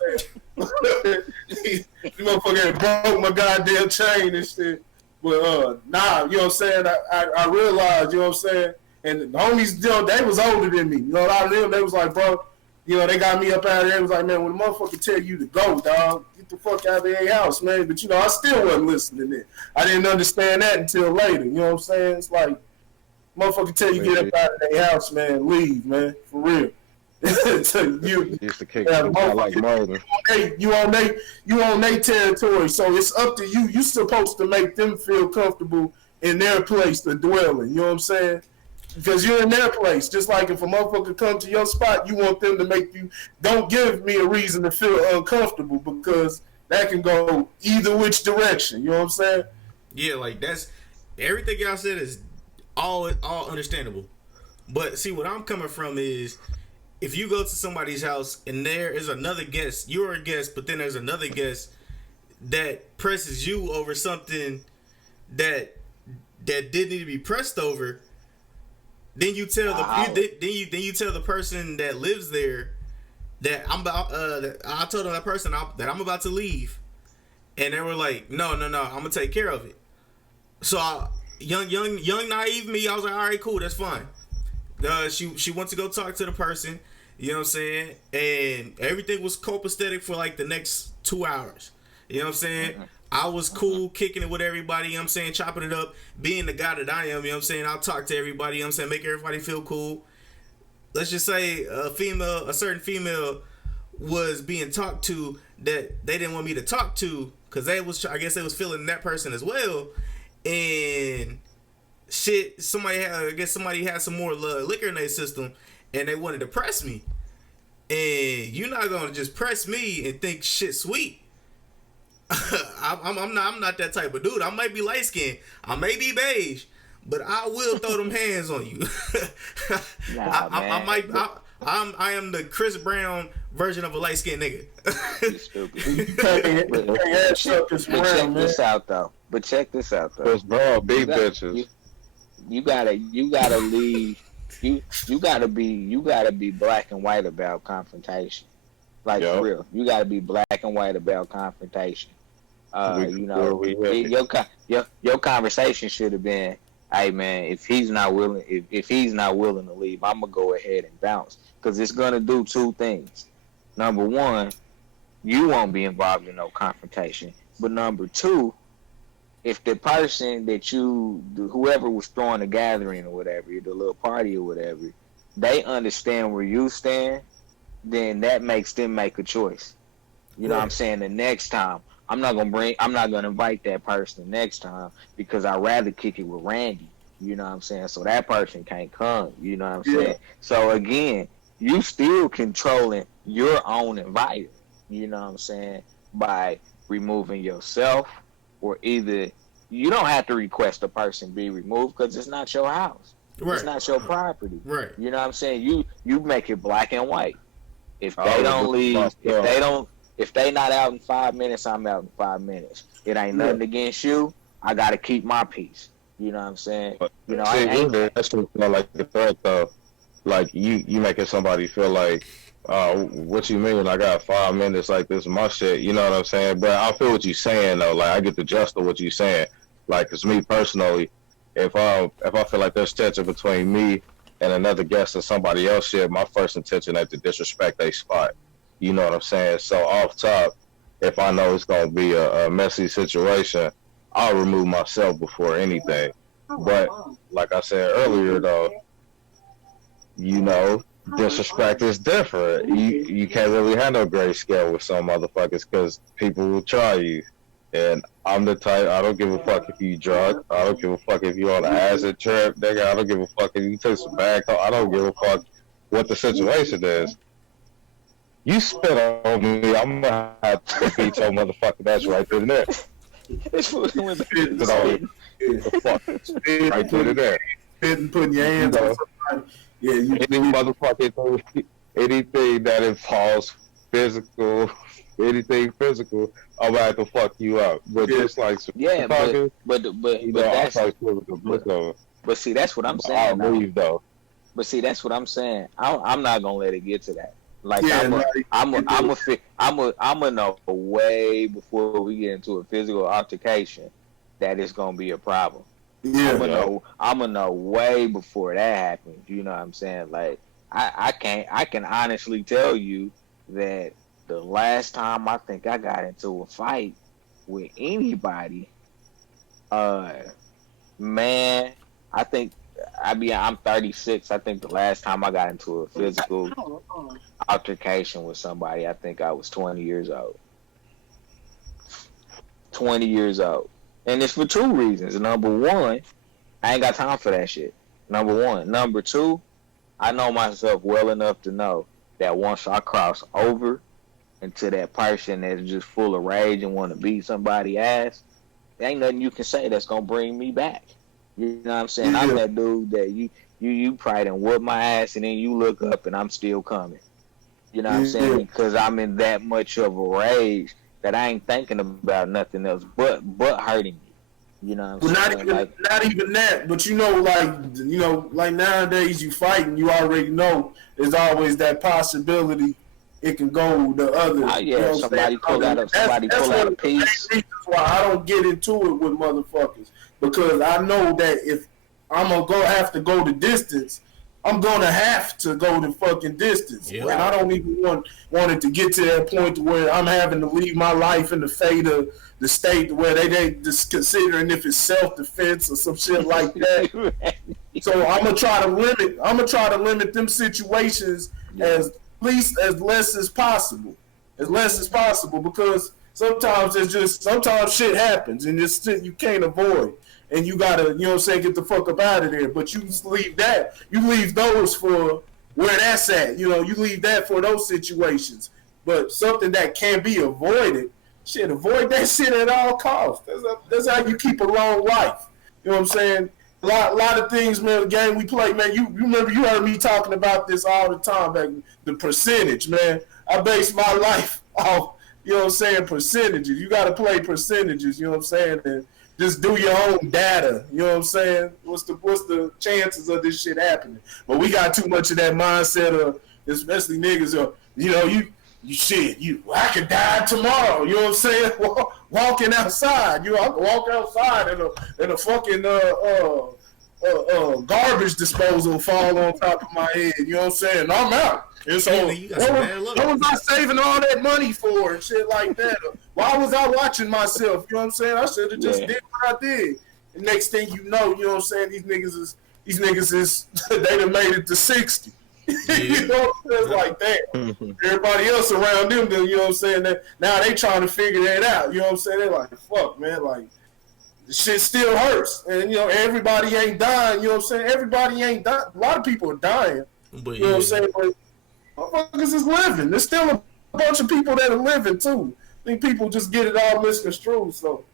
what I'm saying? The motherfucker had broke my goddamn chain and shit. But nah, you know what I'm saying? I realized, you know what I'm saying? And the homies, you know, they was older than me. You know, a lot of them, they was like, bro, you know, they got me up out of there. They was like, man, when the motherfucker tell you to go, dog, get the fuck out of their house, man. But, you know, I still wasn't listening then. I didn't understand that until later. You know what I'm saying? It's like, motherfucker tell you get up out of their house, man, leave, man, for real. You used to kick like murder. You on their territory, so it's up to you. You supposed to make them feel comfortable in their place to dwell in. You know what I'm saying? Because you're in their place. Just like if a motherfucker come to your spot, you want them to make you. Don't give me a reason to feel uncomfortable because that can go either which direction. You know what I'm saying? Yeah, like that's everything y'all said is all understandable. But see, what I'm coming from is, if you go to somebody's house and there is another guest, you're a guest, but then there's another guest that presses you over something that didn't need to be pressed over, Then you tell then you tell the person that lives there that I'm about. I told that person that I'm about to leave, and they were like, "No, I'm gonna take care of it." So young naive me, I was like, "All right, cool, that's fine." She went to go talk to the person. You know what I'm saying? And everything was copacetic for like the next 2 hours. You know what I'm saying? I was cool, kicking it with everybody, you know what I'm saying, chopping it up, being the guy that I am, you know what I'm saying? I'll talk to everybody, you know what I'm saying, make everybody feel cool. Let's just say a certain female was being talked to that they didn't want me to talk to because I guess they was feeling that person as well. And shit, somebody had some more liquor in their system and they wanted to press me. And you're not gonna just press me and think shit sweet. I'm not that type of dude. I might be light skinned, I may be beige, but I will throw them hands on you. I am the Chris Brown version of a light skinned nigga. You stupid. But check this out though. Chris Brown, big bitches. You gotta leave. You gotta be black and white about confrontation. Like for real, you gotta be black and white about confrontation. Your conversation should have been, "Hey man, if he's not willing to leave, I'm gonna go ahead and bounce." Because it's gonna do two things. Number one, you won't be involved in no confrontation. But number two, if the person that whoever was throwing the gathering or whatever, the little party or whatever, they understand where you stand, then that makes them make a choice. You know what I'm saying? The next time, I'm not gonna invite that person the next time because I'd rather kick it with Randy. You know what I'm saying? So that person can't come. You know what I'm saying? So again, you still controlling your own environment. You know what I'm saying? By removing yourself, or either you don't have to request a person be removed because it's not your house. Right. It's not your property. Right. You know what I'm saying? You make it black and white. If they don't leave, if they not out in 5 minutes, I'm out in 5 minutes. It ain't nothing against you. I gotta keep my peace. You know what I'm saying? You know, that's like the threat though. Like you making somebody feel like, what you mean? I got 5 minutes, like this is my shit. You know what I'm saying? But I feel what you're saying though. Like I get the gist of what you're saying. Like, cause me personally, if I feel like there's tension between me and another guest or somebody else shit, my first intention is to disrespect their spot. You know what I'm saying? So off top, if I know it's gonna be a messy situation, I'll remove myself before anything. But like I said earlier though, you know, disrespect is different. You can't really have no grayscale with some motherfuckers because people will try you. And I'm the type, I don't give a fuck if you drunk. I don't give a fuck if you on an acid trip, nigga. I don't give a fuck if you take some bag. I don't give a fuck what the situation is. You spit on me, I'm gonna have to beat your motherfucking ass right through there. Right through there. Putting your hands on somebody. Yeah, any motherfucking anything that involves anything physical, I'm gonna have to fuck you up. But just like but see, that's what I'm saying. I'll leave though. But see, that's what I'm saying. I'm not gonna let it get to that. Like I'm gonna know way before we get into a physical altercation that it's gonna be a problem. Yeah, I'm gonna know way before that happens. You know what I'm saying? Like I can honestly tell you that the last time I think I got into a fight with anybody, man, I'm 36. I think the last time I got into a physical altercation with somebody, I think I was 20 years old. 20 years old. And it's for two reasons. Number one, I ain't got time for that shit. Number one. Number two, I know myself well enough to know that once I cross over into that person that's just full of rage and want to beat somebody's ass, there ain't nothing you can say that's going to bring me back. You know what I'm saying? I'm that dude that you probably done whoop my ass and then you look up and I'm still coming. You know what I'm saying? Because I'm in that much of a rage that I ain't thinking about nothing else but hurting you. You know Well, what I'm saying? not even that, but like nowadays you fight and you already know there's always that possibility it can go the other. Oh yeah, you know somebody pull out a piece. That's one of the main reasons why I don't get into it with motherfuckers, because I know that if I'm gonna have to go the distance, I'm gonna have to go the fucking distance, and I don't even want it to get to that point where I'm having to leave my life in the fate of the state where they just considering if it's self-defense or some shit like that. So I'm gonna try to limit them situations as less as possible, because sometimes shit happens and it's shit you can't avoid, and you gotta, get the fuck up out of there. But you just leave those for where that's at. You leave that for those situations. But something that can be avoided, avoid that shit at all costs. That's how you keep a long life. You know what I'm saying? A lot of things, man. The game we play, man. You remember you heard me talking about this all the time. Back the percentage, man. I base my life off, percentages. You got to play percentages. You know what I'm saying? And just do your own data. You know what I'm saying? What's the chances of this shit happening? But we got too much of that mindset of, especially niggas, I could die tomorrow. You know what I'm saying? Walking outside. I can walk outside and a fucking garbage disposal fall on top of my head. You know what I'm saying? And I'm out. And so, what was I saving all that money for and shit like that? Why was I watching myself? You know what I'm saying? I should have just did what I did. And next thing you know what I'm saying? These niggas is they done made it to 60. You know what I'm saying? Like that. Everybody else around them, you know what I'm saying? That now they trying to figure that out. You know what I'm saying? They're like, fuck, man, like, the shit still hurts. And, everybody ain't dying. You know what I'm saying? Everybody ain't dying. A lot of people are dying. But, you know what I'm saying? But motherfuckers is living. There's still a bunch of people that are living, too. I think people just get it all misconstrued. So,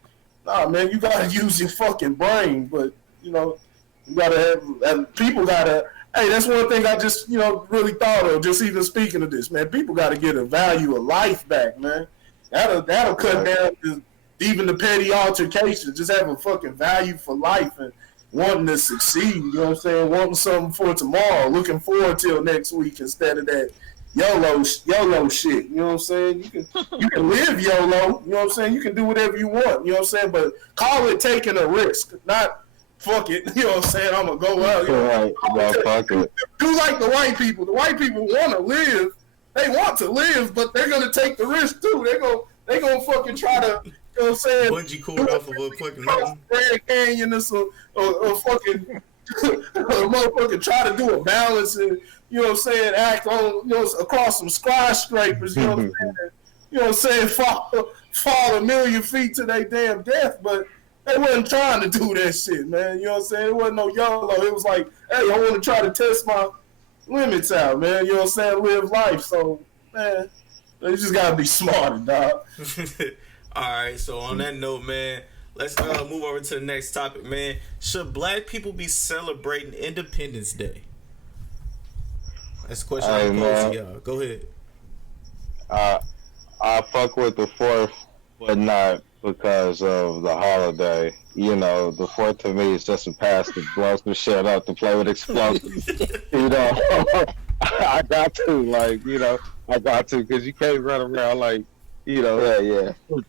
nah, man, you got to use your fucking brain. But, you got to have, people got to, hey, that's one thing I just, really thought of, just even speaking of this, man. People got to get a value of life back, man. That'll cut down even the petty altercations. Just have a fucking value for life and wanting to succeed, you know what I'm saying? Wanting something for tomorrow, looking forward till next week instead of that YOLO shit, you know what I'm saying? You can live YOLO, you know what I'm saying? You can do whatever you want, you know what I'm saying? But call it taking a risk, not fuck it, you know what I'm saying? I'm gonna go out. Fuck it. Do like the white people. The white people want to live. They want to live, but they're gonna take the risk too. They're gonna fucking try to, you know what I'm saying? Bungee cord off of a fucking mountain. Grand Canyon or some fucking motherfucker try to do a balance and, you know what I'm saying, act on, across some skyscrapers, you know what I'm saying? You know what I'm saying? Fall 1,000,000 feet to their damn death, but they wasn't trying to do that shit, man. You know what I'm saying? It wasn't no YOLO. It was like, hey, I want to try to test my limits out, man. You know what I'm saying? Live life. So, man, you just got to be smarter, dog. All right. So, on that note, man, let's move over to the next topic, man. Should black people be celebrating Independence Day? That's a question I'm posing to y'all. Go ahead. I fuck with the 4th, but not because of the holiday. The 4th to me is just a pass to blow some shit up, to play with explosives. I got to, because you can't run around like,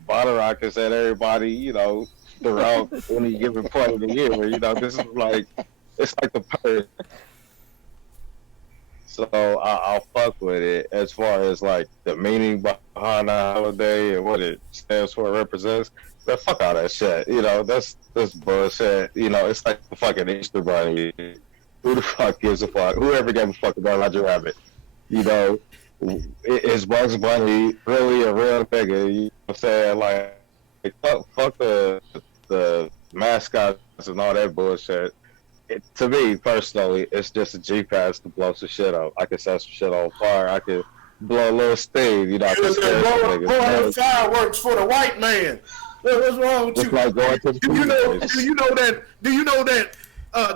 bottle rockets at everybody, throughout any given point of the year. This is like, it's like the purge. So I'll fuck with it as far as like the meaning behind the holiday and what it stands for, represents. But fuck all that shit. That's bullshit. It's like the fucking Easter Bunny. Who the fuck gives a fuck? Whoever gave a fuck about Roger Rabbit? Is Bugs Bunny really a real nigga? You know what I'm saying? Like fuck the mascots and all that bullshit. To me personally, it's just a G-Pass to blow some shit up. I can set some shit on fire. I can blow a little steam. I can scare some niggas. Blowing fireworks for the white man. What's wrong with you? Like going to the do you know that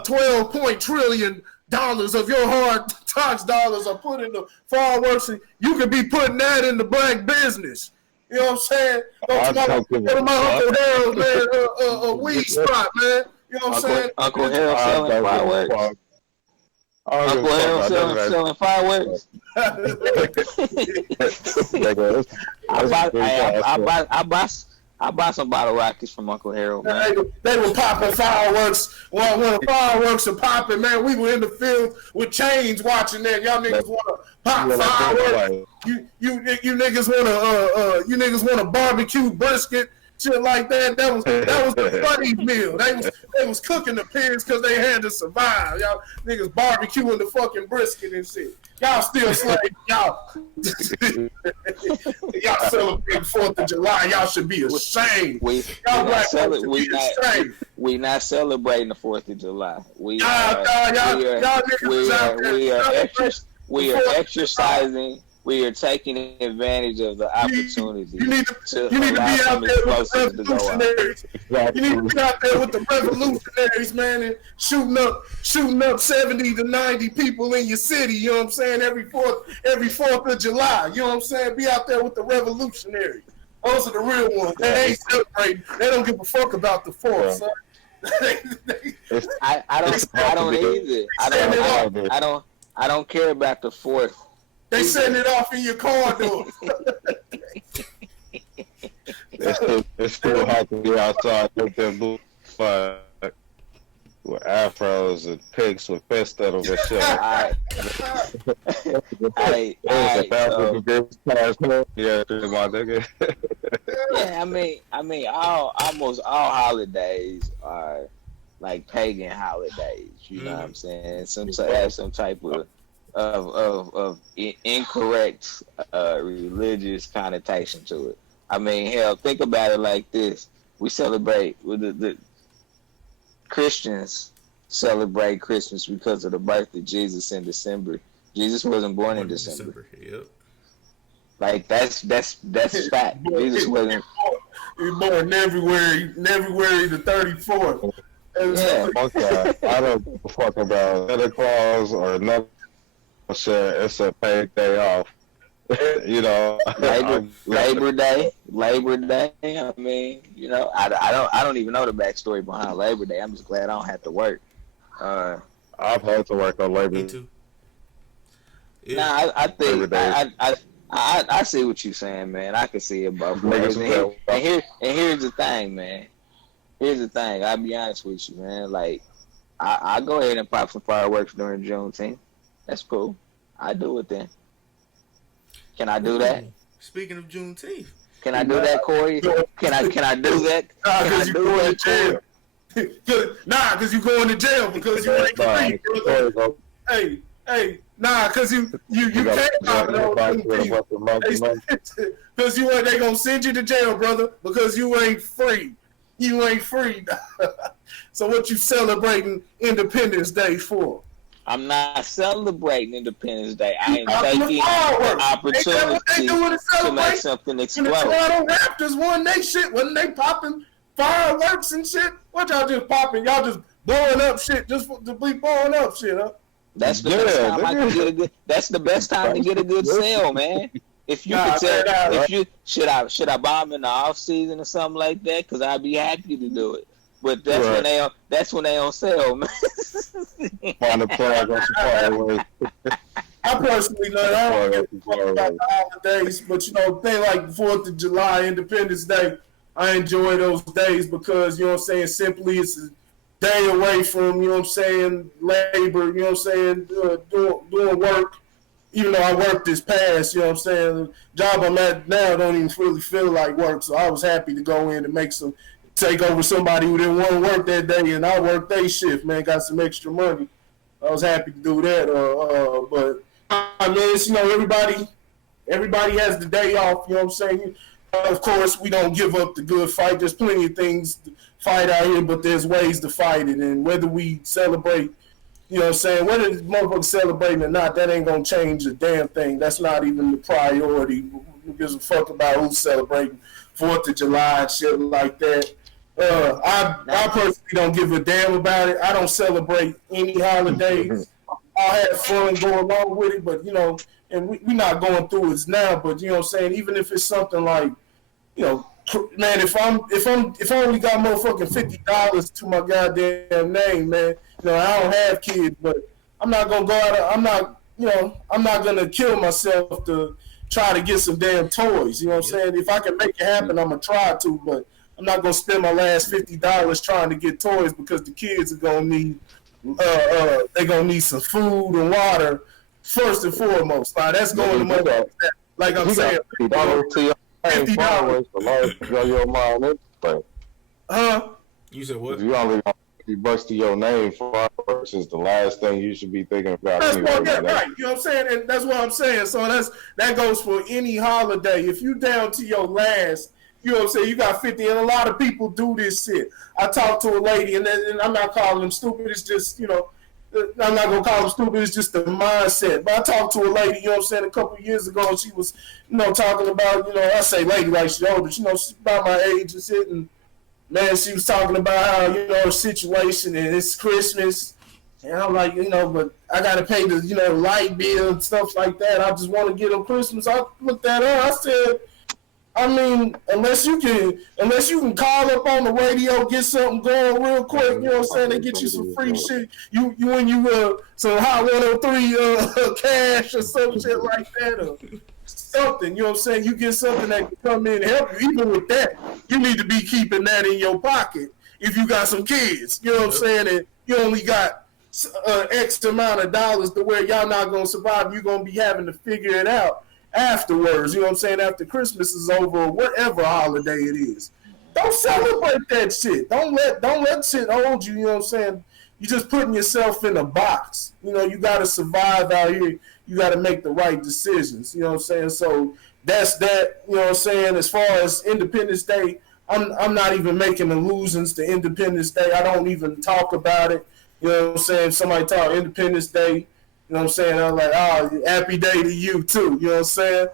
12 trillion dollars of your hard tax dollars are put into fireworks, and you could be putting that in the black business. You know what I'm saying? Go to my Uncle Harold, man, a weed spot, man. You know what I'm saying? Uncle Harold selling fireworks. Uncle Harold selling fireworks. I buy some bottle rockets from Uncle Harold, man. They were popping fireworks. When the fireworks are popping, man, we were in the field with chains watching that. Y'all niggas want to pop fireworks. You niggas want to barbecue brisket, shit like that. That was the buddy's meal. They was cooking the pigs because they had to survive. Y'all niggas barbecuing the fucking brisket and shit. Y'all still slaves. Y'all celebrating 4th of July. Y'all should be ashamed. We not celebrating the 4th of July. We are exercising. We are taking advantage of the opportunity. You need to be out there with the revolutionaries. You need to be out there with the revolutionaries, man, and shooting up 70 to 90 people in your city. You know what I'm saying? Every 4th of July. You know what I'm saying? Be out there with the revolutionaries. Those are the real ones. They ain't celebrating. They don't give a fuck about the 4th, son. I don't either. I don't care about the 4th. They setting it off in your car door. It's still hard to be outside with that blue with afros and pigs with pesto and shit. I mean, almost all holidays are like pagan holidays. You know what I'm saying? Have some type of incorrect religious connotation to it. I mean, hell, think about it like this: we celebrate with the Christians celebrate Christmas because of the birth of Jesus in December. Jesus wasn't born in December. Yep. Like that's fact. Jesus wasn't. He was born February the 34th. Yeah. Okay. I don't fuck about Santa Claus or nothing. It's a paid day off. You know, Labor Day. I mean, you know, I don't even know the backstory behind Labor Day. I'm just glad I don't have to work. I've had to work on Labor. Me too. Yeah. Nah, I think I see what you're saying, man. I can see it both ways. And here's the thing, man. Here's the thing. I'll be honest with you, man. Like, I go ahead and pop some fireworks during Juneteenth. That's cool. I do it then. Can I do that? Speaking of Juneteenth, can I do that, Cory? Can I do that? Can I do that, Cory? Nah, because you going to jail because you ain't free. Hey, nah, because you can't pop it on because they gonna send you to jail, brother, because you ain't free. You ain't free. So what you celebrating Independence Day for? I'm not celebrating Independence Day. I am taking the opportunity to make something explode. When the Toronto Raptors won they shit, wasn't they popping fireworks and shit? What y'all just popping? Y'all just blowing up shit just to be blowing up shit, huh? That's the best time I can get a good. That's the best time to get a good sale, man. If you could tell, should I bomb in the off season or something like that? Because I'd be happy to do it. But that's when they on sale, man. On the flag on some fireworks. I personally I don't give a fuck about the holidays, but you know, things like 4th of July, Independence Day, I enjoy those days because, you know what I'm saying, simply it's a day away from, you know what I'm saying, labor, you know what I'm saying, doing work. Even though I worked this past, you know what I'm saying, the job I'm at now don't even really feel like work, so I was happy to go in and take over somebody who didn't want to work that day, and I worked day shift, man, got some extra money. I was happy to do that, but I mean, it's, you know, everybody has the day off, you know what I'm saying? Of course, we don't give up the good fight. There's plenty of things to fight out here, but there's ways to fight it, and whether we celebrate, you know what I'm saying, whether the motherfuckers celebrating or not, that ain't gonna change a damn thing. That's not even the priority. Who gives a fuck about who's celebrating 4th of July and shit like that? I personally don't give a damn about it. I don't celebrate any holidays. I'll have fun going along with it, but, you know, and we're not going through it now, but, you know what I'm saying, even if it's something like you know, man, if I only got motherfucking $50 to my goddamn name, man, you know, I don't have kids, but I'm not gonna go out. I'm not gonna kill myself to try to get some damn toys. You know what I'm saying? If I can make it happen, I'm gonna try to, but I'm not gonna spend my last $50 trying to get toys because the kids are gonna need, they're gonna need some food and water first and foremost. Like that's going to money. Like I'm saying, $50 to your $50 the last of your mind anyway. You said what? If you only got $50 to your name versus the last thing you should be thinking about. That's anyway, right. You know what I'm saying? And that's what I'm saying. So that goes for any holiday. If you down to your last, you know what I'm saying, you got 50, and a lot of people do this shit. I talked to a lady, and I'm not calling them stupid. It's just, you know, I'm not gonna call them stupid. It's just the mindset. But I talked to a lady, you know what I'm saying, a couple of years ago, and she was, you know, talking about, you know, I say lady like she's older, you know, she's about my age and shit, and man, she was talking about how, you know, her situation, and it's Christmas, and I'm like, you know, but I gotta pay the, you know, light bill and stuff like that. I just want to get them Christmas. I looked at her, I said, I mean, unless you can call up on the radio, get something going real quick, you know what I'm saying? They get you some free shit. You when you some Hot 103 cash or some shit like that, or something, you know what I'm saying? You get something that can come in and help you. Even with that, you need to be keeping that in your pocket if you got some kids, you know what I'm saying? And you only got X amount of dollars to where y'all not gonna survive. You're gonna be having to figure it out afterwards, you know what I'm saying, after Christmas is over, or whatever holiday it is. Don't celebrate that shit. Don't let shit hold you, you know what I'm saying? You're just putting yourself in a box. You know, you gotta survive out here. You gotta make the right decisions, you know what I'm saying? So that's that, you know what I'm saying. As far as Independence Day, I'm not even making allusions to Independence Day. I don't even talk about it. You know what I'm saying? Somebody talk Independence Day, you know what I'm saying? I'm like, oh, happy day to you too. You know what I'm saying?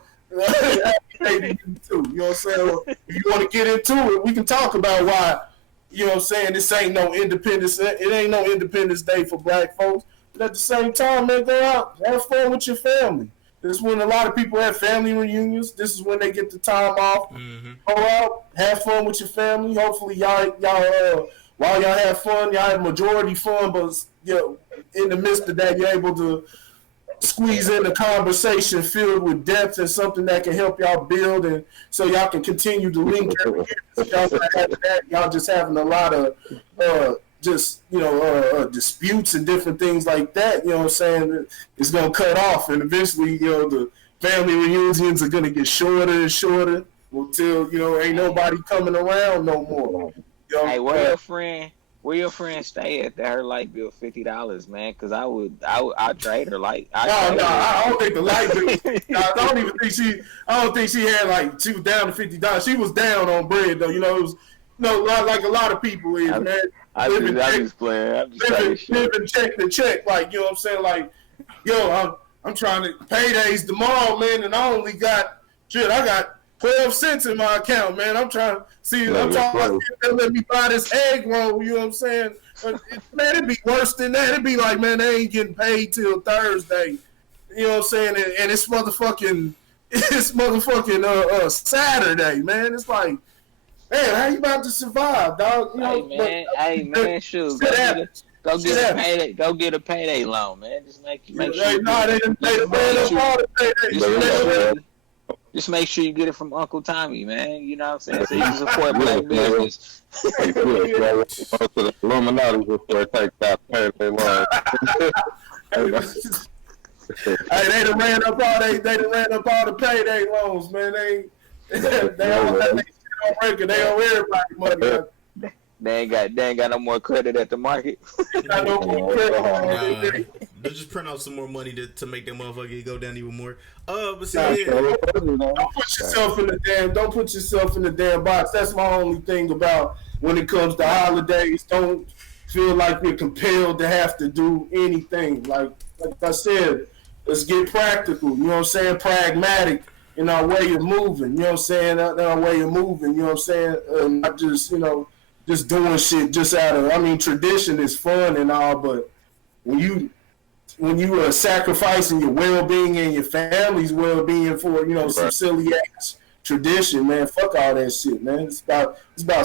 Happy day to you too. You know what I'm saying? If you want to get into it, we can talk about why, you know what I'm saying, this ain't no Independence. It ain't no Independence Day for black folks. But at the same time, man, go out, have fun with your family. This is when a lot of people have family reunions. This is when they get the time off. Mm-hmm. Go out, have fun with your family. Hopefully, y'all while y'all have fun, y'all have majority fun, but you know, in the midst of that, you're able to squeeze in a conversation filled with depth and something that can help y'all build, and so y'all can continue to link every year. Y'all not having that. Y'all just having a lot of disputes and different things like that. You know what I'm saying? It's gonna cut off, and eventually, you know, the family reunions are gonna get shorter and shorter until, you know, ain't nobody coming around no more. You know, hey, where your friend stay at that her light bill $50, man? Because I'd trade her light. I don't think the light bill. I don't think she had, like, she was down to $50. She was down on bread though. You know, it was, you know, like a lot of people is, man. I'm just playing. Living check to check, like, you know what I'm saying? Like, yo, I'm trying to paydays tomorrow, man, and I only got I got 12 cents in my account, man. I'm trying to see. I'm talking about let me buy this egg roll. You know what I'm saying? Man, it'd be worse than that. It'd be like, man, they ain't getting paid till Thursday. You know what I'm saying? And it's motherfucking Saturday, man. It's like, man, how you about to survive, dog? You know, hey man, shoot. Go get a payday loan, man. Just make sure. Just make sure you get it from Uncle Tommy, man. You know what I'm saying? So you can support black business. Illuminati before it takes that payday loan. Hey, they done ran up all the payday loans, man. They all have their shit on record. They owe everybody money. They ain't got no more credit at the market. Got no more credit. They'll just print out some more money to make that motherfucker go down even more. But see, don't put yourself in the damn box. That's my only thing about when it comes to holidays. Don't feel like you're compelled to have to do anything. Like I said, let's get practical. You know what I'm saying? Pragmatic in our way of moving. You know what I'm saying? Our way of moving. You know what I'm saying? Not just, you know, just doing shit just out of. I mean, tradition is fun and all, but when you are sacrificing your well-being and your family's well-being for, you know, some silly ass tradition, man. Fuck all that shit, man. It's about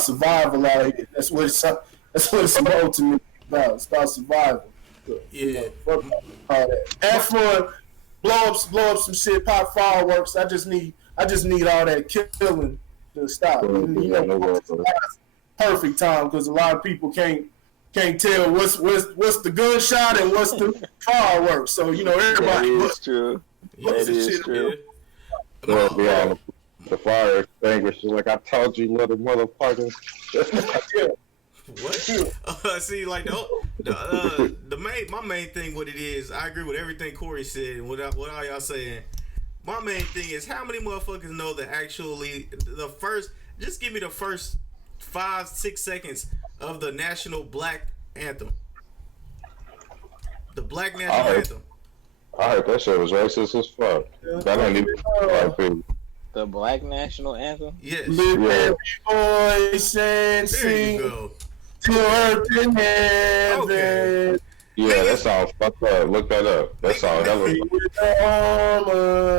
survival out here. That's what it's ultimately about. It's about survival. Yeah. Fuck all that. Have fun. Blow up some shit. Pop fireworks. I just need all that killing to stop. Perfect time because a lot of people can't tell what's the gunshot and what's the fireworks. So everybody. That is true. That is true. Well, yeah, the fire extinguisher, like I told you, little motherfuckers. What? See, like my main thing, what it is, I agree with everything Cory said and what all y'all saying. My main thing is how many motherfuckers know that actually just give me the first 5-6 seconds of the national black anthem. The black national anthem. I heard that shit was racist as fuck. That ain't even black people. The black national anthem? Yes. Live every voice and sing to earth and heaven. Okay. Yeah, that sounds fucked up. Look that up. That sounds hella.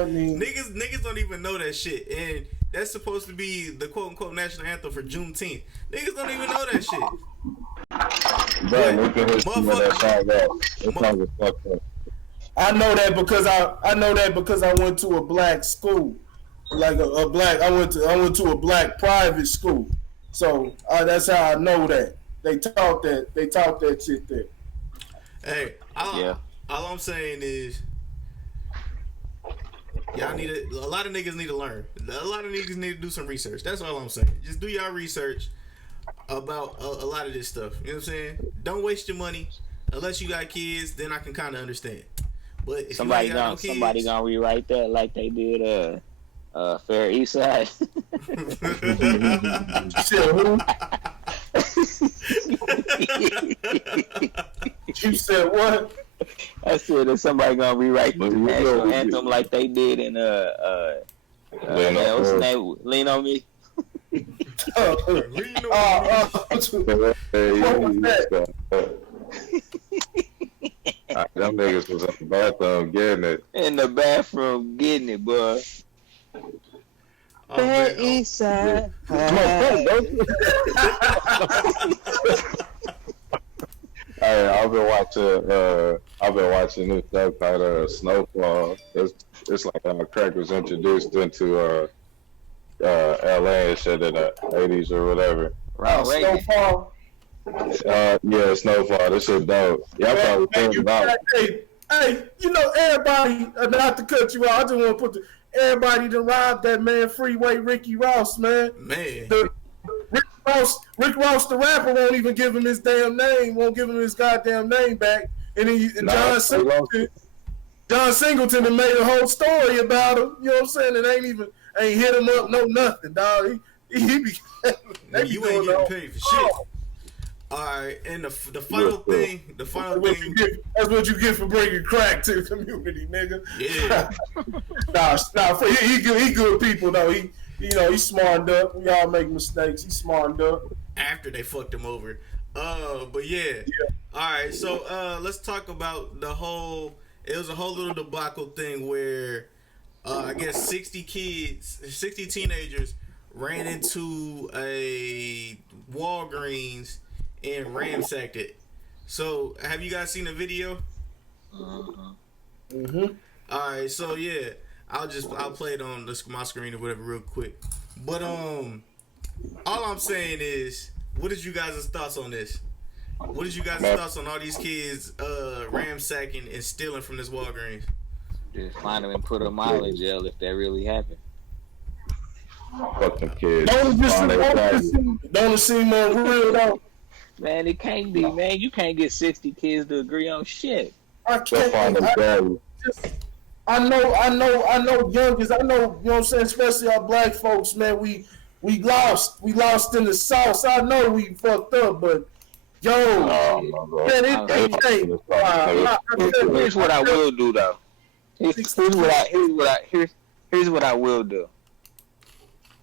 Niggas don't even know that shit, and that's supposed to be the quote unquote national anthem for Juneteenth. Niggas don't even know that shit. Bro, look at his that song out. That song is fucked up. I know that because I went to a black school, like a black. I went to a black private school, so that's how I know that they taught that shit there. Hey, all I'm saying is, y'all a lot of niggas need to learn. A lot of niggas need to do some research. That's all I'm saying. Just do y'all research about a lot of this stuff. You know what I'm saying? Don't waste your money unless you got kids. Then I can kind of understand. But if somebody gonna rewrite that like they did Fair East Side. You said what? I said that somebody gonna rewrite the national anthem like they did in what's the name? Lean on Me. Them niggas was in the bathroom getting it. In the bathroom getting it, boy. Fair East Side. Hey, I've been watching this show called Snowfall. It's like Craig was introduced into LA and shit in the 80s or whatever. Snowfall. Yeah, Snowfall. This shit dope. Yeah, I probably think about it. Hey, everybody, not to cut you out, I just want to put everybody to rob that man Freeway Ricky Ross, man. Man. Rick Ross, the rapper, won't even give him his damn name, won't give him his goddamn name back. And John Singleton had made a whole story about him. You know what I'm saying? It ain't hit him up, no nothing, dog. He be you ain't getting paid for shit. All right, and the final thing, that's what you get for bringing crack to the community, nigga. Yeah. He good people though. He smartened up. We all make mistakes. He smartened up after they fucked him over. But yeah. All right, so let's talk about it was a whole little debacle thing where I guess 60 teenagers ran into a Walgreens and ransacked it. So, have you guys seen the video? Mm-hmm. All right, so yeah, I'll play it on my screen or whatever real quick. But all I'm saying is, what is you guys' thoughts on this? What is you guys' thoughts on all these kids ransacking and stealing from this Walgreens? Just find them and put them all in jail if that really happened. Fuck them kids. Don't seem more real though. Man, it can't be, man. You can't get 60 kids to agree on shit. I know youngest. I know, you know what I'm saying, especially our black folks, man, we lost in the South. I know we fucked up, but man, here's what I will do though. Here's what I will do.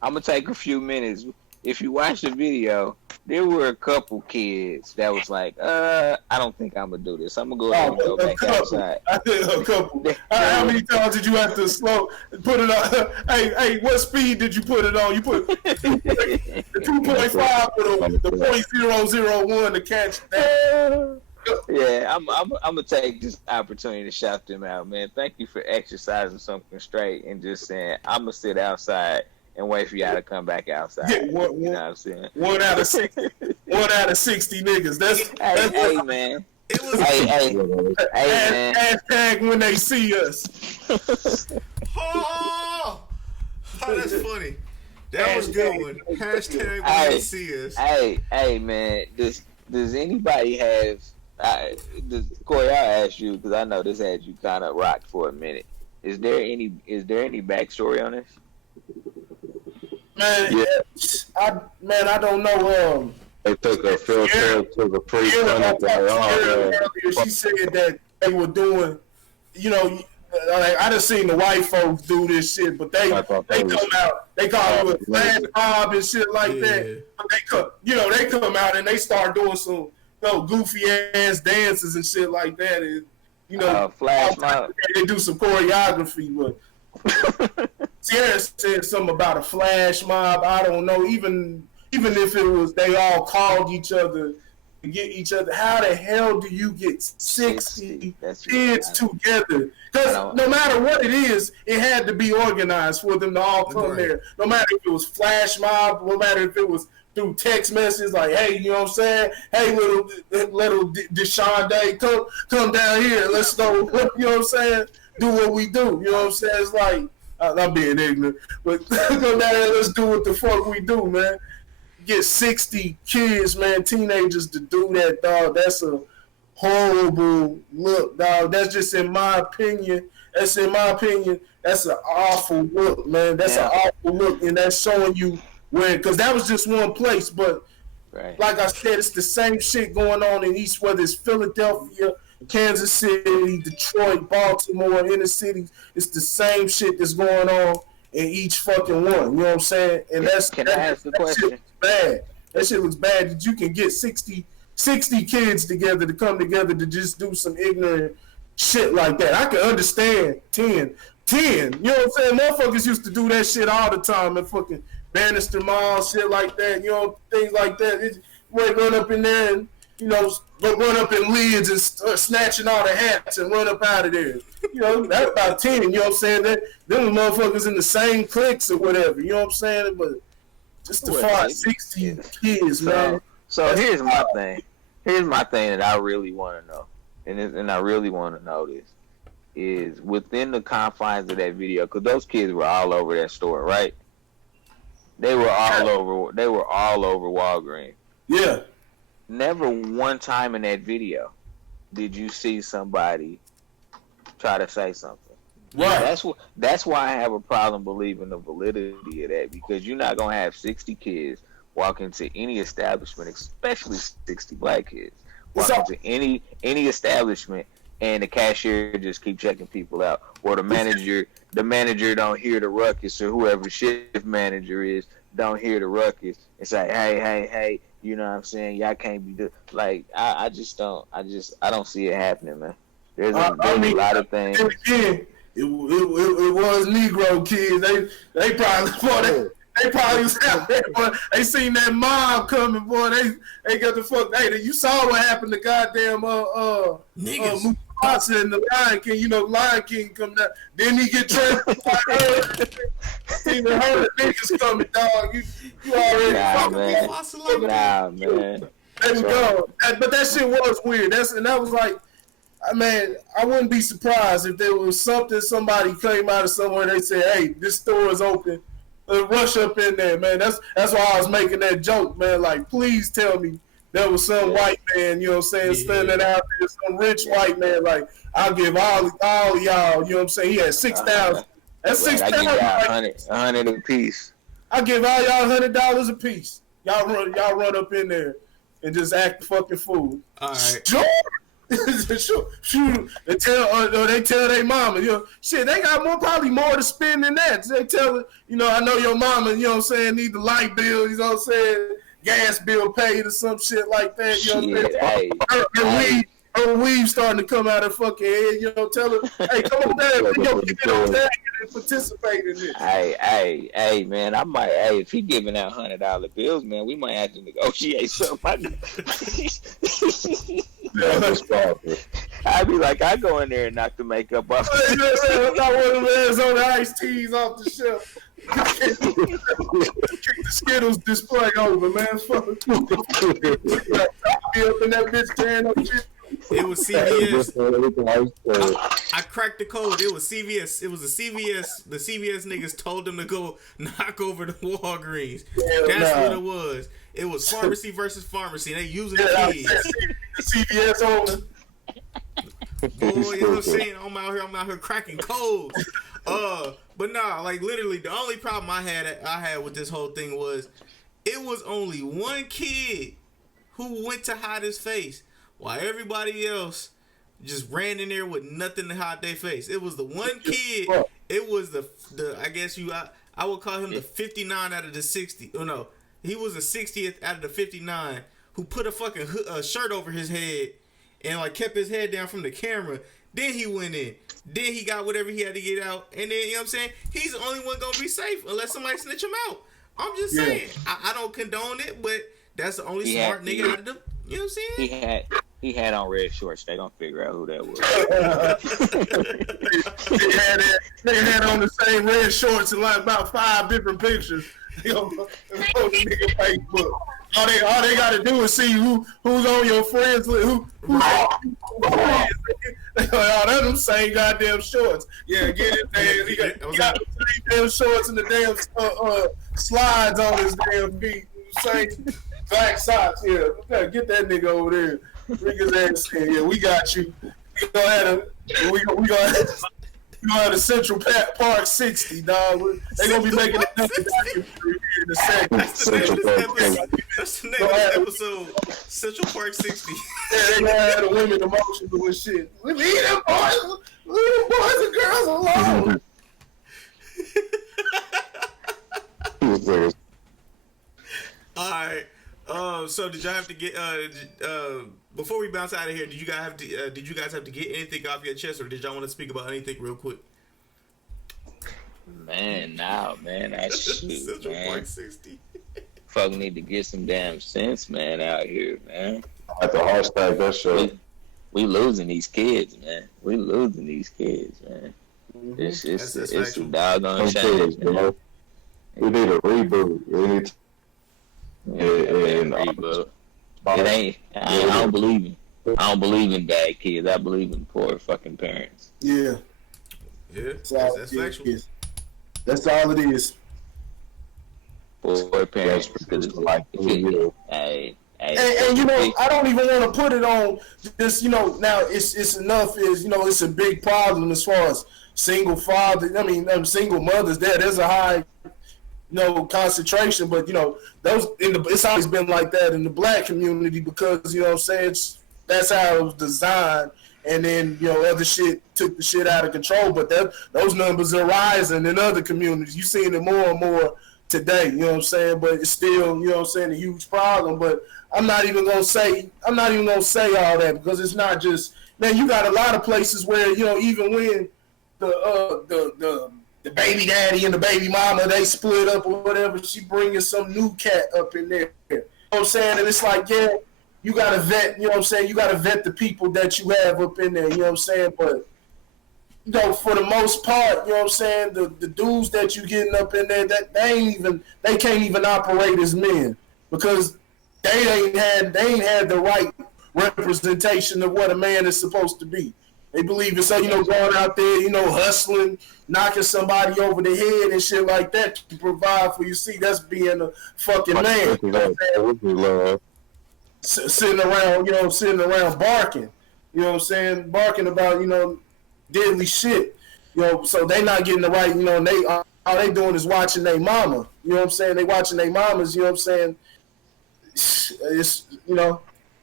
I'm gonna take a few minutes. If you watch the video, there were a couple kids that was like, I don't think I'm gonna do this. I'm gonna go ahead and go back outside. I did a couple. How many times did you have to put it on? Hey, what speed did you put it on? You put the 2.5 with the 0.001 to catch that. Yeah, I'm gonna take this opportunity to shout them out, man. Thank you for exercising something straight and just saying I'm gonna sit outside and wait for y'all to come back outside. Yeah, you know what I'm saying? One out of 60 niggas. That's hey man. It was hey man. Hashtag when they see us. Oh, that's funny. That was a good one. Hashtag when they see us. Hey man. Does anybody have? Cory, I'll ask you because I know this had you kind of rocked for a minute. Is there any backstory on this? Man, I don't know. They took a field trip to the pre-clinic. She said that they were doing, like, I done seen the white folks do this shit, but they come out, they call it a flash mob and shit like that. But they come out and they start doing some goofy ass dances and shit like that, and flash mob. They do some choreography, but Sierra said something about a flash mob. I don't know, even if it was they all called each other to get each other. How the hell do you get 60 kids together? Because no matter what it is, it had to be organized for them to all come there. No matter if it was flash mob, no matter if it was through text messages like, hey, you know what I'm saying? Hey, little Deshaun Day, come down here. Let's go, you know what I'm saying? Do what we do. You know what I'm saying? It's like, I'm being ignorant, but come down here, let's do what the fuck we do, man. Get 60 kids, man, teenagers to do that, dog. That's a horrible look, dog. That's just in my opinion. That's an awful look, man. That's an awful look, and that's showing you because that was just one place, but like I said, it's the same shit going on in East, whether it's Philadelphia, Kansas City, Detroit, Baltimore, inner cities. It's the same shit that's going on in each fucking one. You know what I'm saying? And I ask the question? Shit looks bad. That shit looks bad. That you can get 60 kids together to come together to just do some ignorant shit like that. I can understand 10. You know what I'm saying? Motherfuckers used to do that shit all the time and fucking Bannister Mall, shit like that. You know, things like that. Run up in there and, run up in lids and start snatching all the hats and run up out of there. That's about 10. You know what I'm saying? Them motherfuckers in the same cliques or whatever. You know what I'm saying? But just to find 60 kids, man. So here's my thing. Here's my thing that I really want to know, and I really want to know this is within the confines of that video, because those kids were all over that store, right? They were all over. They were all over Walgreens. Yeah. Never one time in that video did you see somebody try to say something. Right. That's why I have a problem believing the validity of that, because you're not gonna have 60 kids walk into any establishment, especially 60 black kids, walk into any establishment and the cashier just keep checking people out, or the manager don't hear the ruckus, or whoever shift manager is don't hear the ruckus and say, hey, you know what I'm saying? Y'all can't be like, I don't see it happening, man. There's a lot of things. Again, it was Negro kids. They probably thought they probably was out there, boy. They seen that mob coming, boy. They got the fuck. Hey, you saw what happened to goddamn Mufasa and the Lion King. Lion King come down. Didn't he get transferred? Seen the herd niggas coming, dog. You already man. Man. There we go. But that shit was weird. That was like, man, I wouldn't be surprised if there was somebody came out of somewhere and they said, hey, this store is open. Rush up in there, man. That's why I was making that joke, man. Like, please tell me there was some white man, you know what I'm saying, standing out there, some rich white man, like, I'll give all y'all, you know what I'm saying? He had 6,000. That's 6,000. I give y'all $100 a piece. I give all y'all $100 a piece. Y'all run up in there and just act the fucking fool. All right. Sure. Shoot. They tell their mama, shit, they got probably more to spend than that. They tell her, I know your mama, you know what I'm saying, need the light bill, you know what I'm saying, gas bill paid or some shit like that. You know what I'm Shit, saying? Her weave starting to come out of fucking head. You know, tell her, hey, come on down, get on down and participate in this. Hey, man, I might. Hey, if he giving out $100 bills, man, we might have to negotiate something. I'd be like, I go in there and knock the makeup off. I'm not one of them ass on the iced teas off the shelf. Kick the Skittles display over, man. Fuck. Be up in that bitch tearing up shit. It was CVS. I cracked the code. It was CVS. It was the CVS. The CVS niggas told them to go knock over the Walgreens. That's what it was. It was pharmacy versus pharmacy. They using the kids. The CVS owner. Boy, you know what I'm saying? I'm out here cracking codes. But nah, like literally, the only problem I had with this whole thing was it was only one kid who went to hide his face, while everybody else just ran in there with nothing to hide their face. It was the one kid. It was the I guess I would call him the 59 out of the 60. Oh no, he was the 60th out of the 59 who put a fucking shirt over his head and like kept his head down from the camera. Then he went in. Then he got whatever he had to get out. And then, you know what I'm saying? He's the only one gonna be safe unless somebody snitch him out. I'm just saying. I don't condone it, but that's the only smart nigga out of them. You know what I'm saying? He had on red shorts. They don't figure out who that was. They had on the same red shorts in like about 5 different pictures. You know, on the nigga Facebook. All they gotta do is see who's on your friends list. Who's friends. Oh, that's them same goddamn shorts. Yeah, get it there. He got the same damn shorts and the damn slides on his damn feet. Same black socks. Yeah, okay, get that nigga over there. Bring his ass in. Yeah, we got you. We gonna have a Central Park 60, dog. They gonna be making another documentary here in a second. That's the name of this episode. Central Park 60. Yeah, they gonna have the women emotional and shit. Leave them boys and girls alone. All right. So did y'all have to get before we bounce out of here? Did you guys have to get anything off your chest, or did y'all want to speak about anything real quick? Man, that's shit, Central man. Park 60. Fuck need to get some damn sense, man, out here, man. At the hashtag that shit. We losing these kids, man. We losing these kids, man. It's a doggone shame, man. We need a reboot. We need reboot. It ain't. I don't believe in bad kids. I believe in poor fucking parents. Yeah. Yeah. That's factual. That's all it is. Poor parents, because it's like, hey, and you know, I don't even want to put it on this. You know, now it's enough. Is it's a big problem as far as single father. I mean, single mothers. There's a high, concentration. But it's always been like that in the black community because what I'm saying, that's how it was designed. And then other shit took the shit out of control. But those numbers are rising in other communities. You're seeing it more and more today. You know what I'm saying? But it's still a huge problem. But I'm not even gonna say all that because it's not just, man. You got a lot of places where even when the baby daddy and the baby mama they split up or whatever, she bringing some new cat up in there. You know what I'm saying? And it's like, yeah, you gotta vet. You know what I'm saying? You gotta vet the people that you have up in there. You know what I'm saying? But for the most part, you know what I'm saying, the dudes that you getting up in there, that they can't even operate as men because they ain't had the right representation of what a man is supposed to be. They believe it's going out there, hustling, knocking somebody over the head and shit like that to provide for you. See, that's being a fucking man. You know what I'm sitting around barking. You know what I'm saying? Barking about, deadly shit. So they not getting the right, they all they doing is watching their mama. You know what I'm saying? They watching their mamas, you know what I'm saying? It's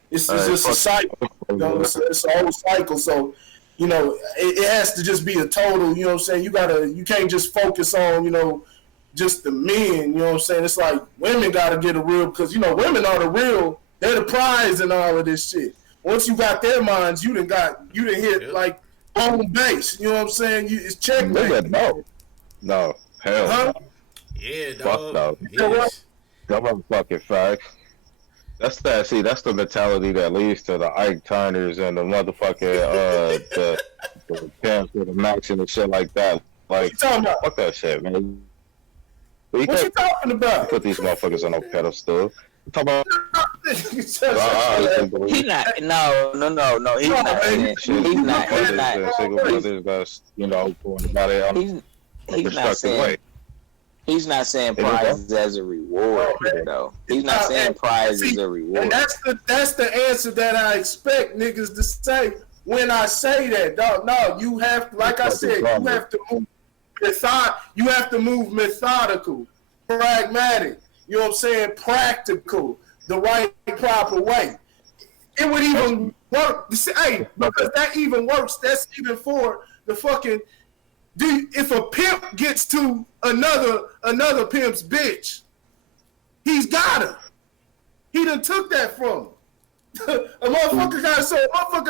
it's just a cycle. It's a whole cycle. So, it has to just be a total, you know what I'm saying? You can't just focus on, just the men. You know what I'm saying? It's like women got to get a real, because you know women are the real. They're the prize in all of this shit. Once you got their minds, you done hit like home base. You know what I'm saying? It's checkmate. No, hell huh? no. Yeah, Fuck dog. no. Yes. That motherfucking fact. That's the mentality that leads to the Ike Turners and the motherfucking the pimps with the Max and shit like that. What Like, you talking about? fuck that shit, man. What you talking about? Put these motherfuckers on a pedestal. Talk about. He's not. No. He's not. He's not. Single brothers that's going about it on a constructive way. He's not saying prizes as a reward, though. He's not saying prizes as a reward. And that's the answer that I expect niggas to say when I say that, dog. No, you have to, like I said, you have to move methodical, pragmatic. You know what I'm saying? Practical, the right, proper way. It would even work. Hey, because that even works. That's even for the fucking. If a pimp gets to another pimp's bitch, he's got her. He done took that from him. A motherfucker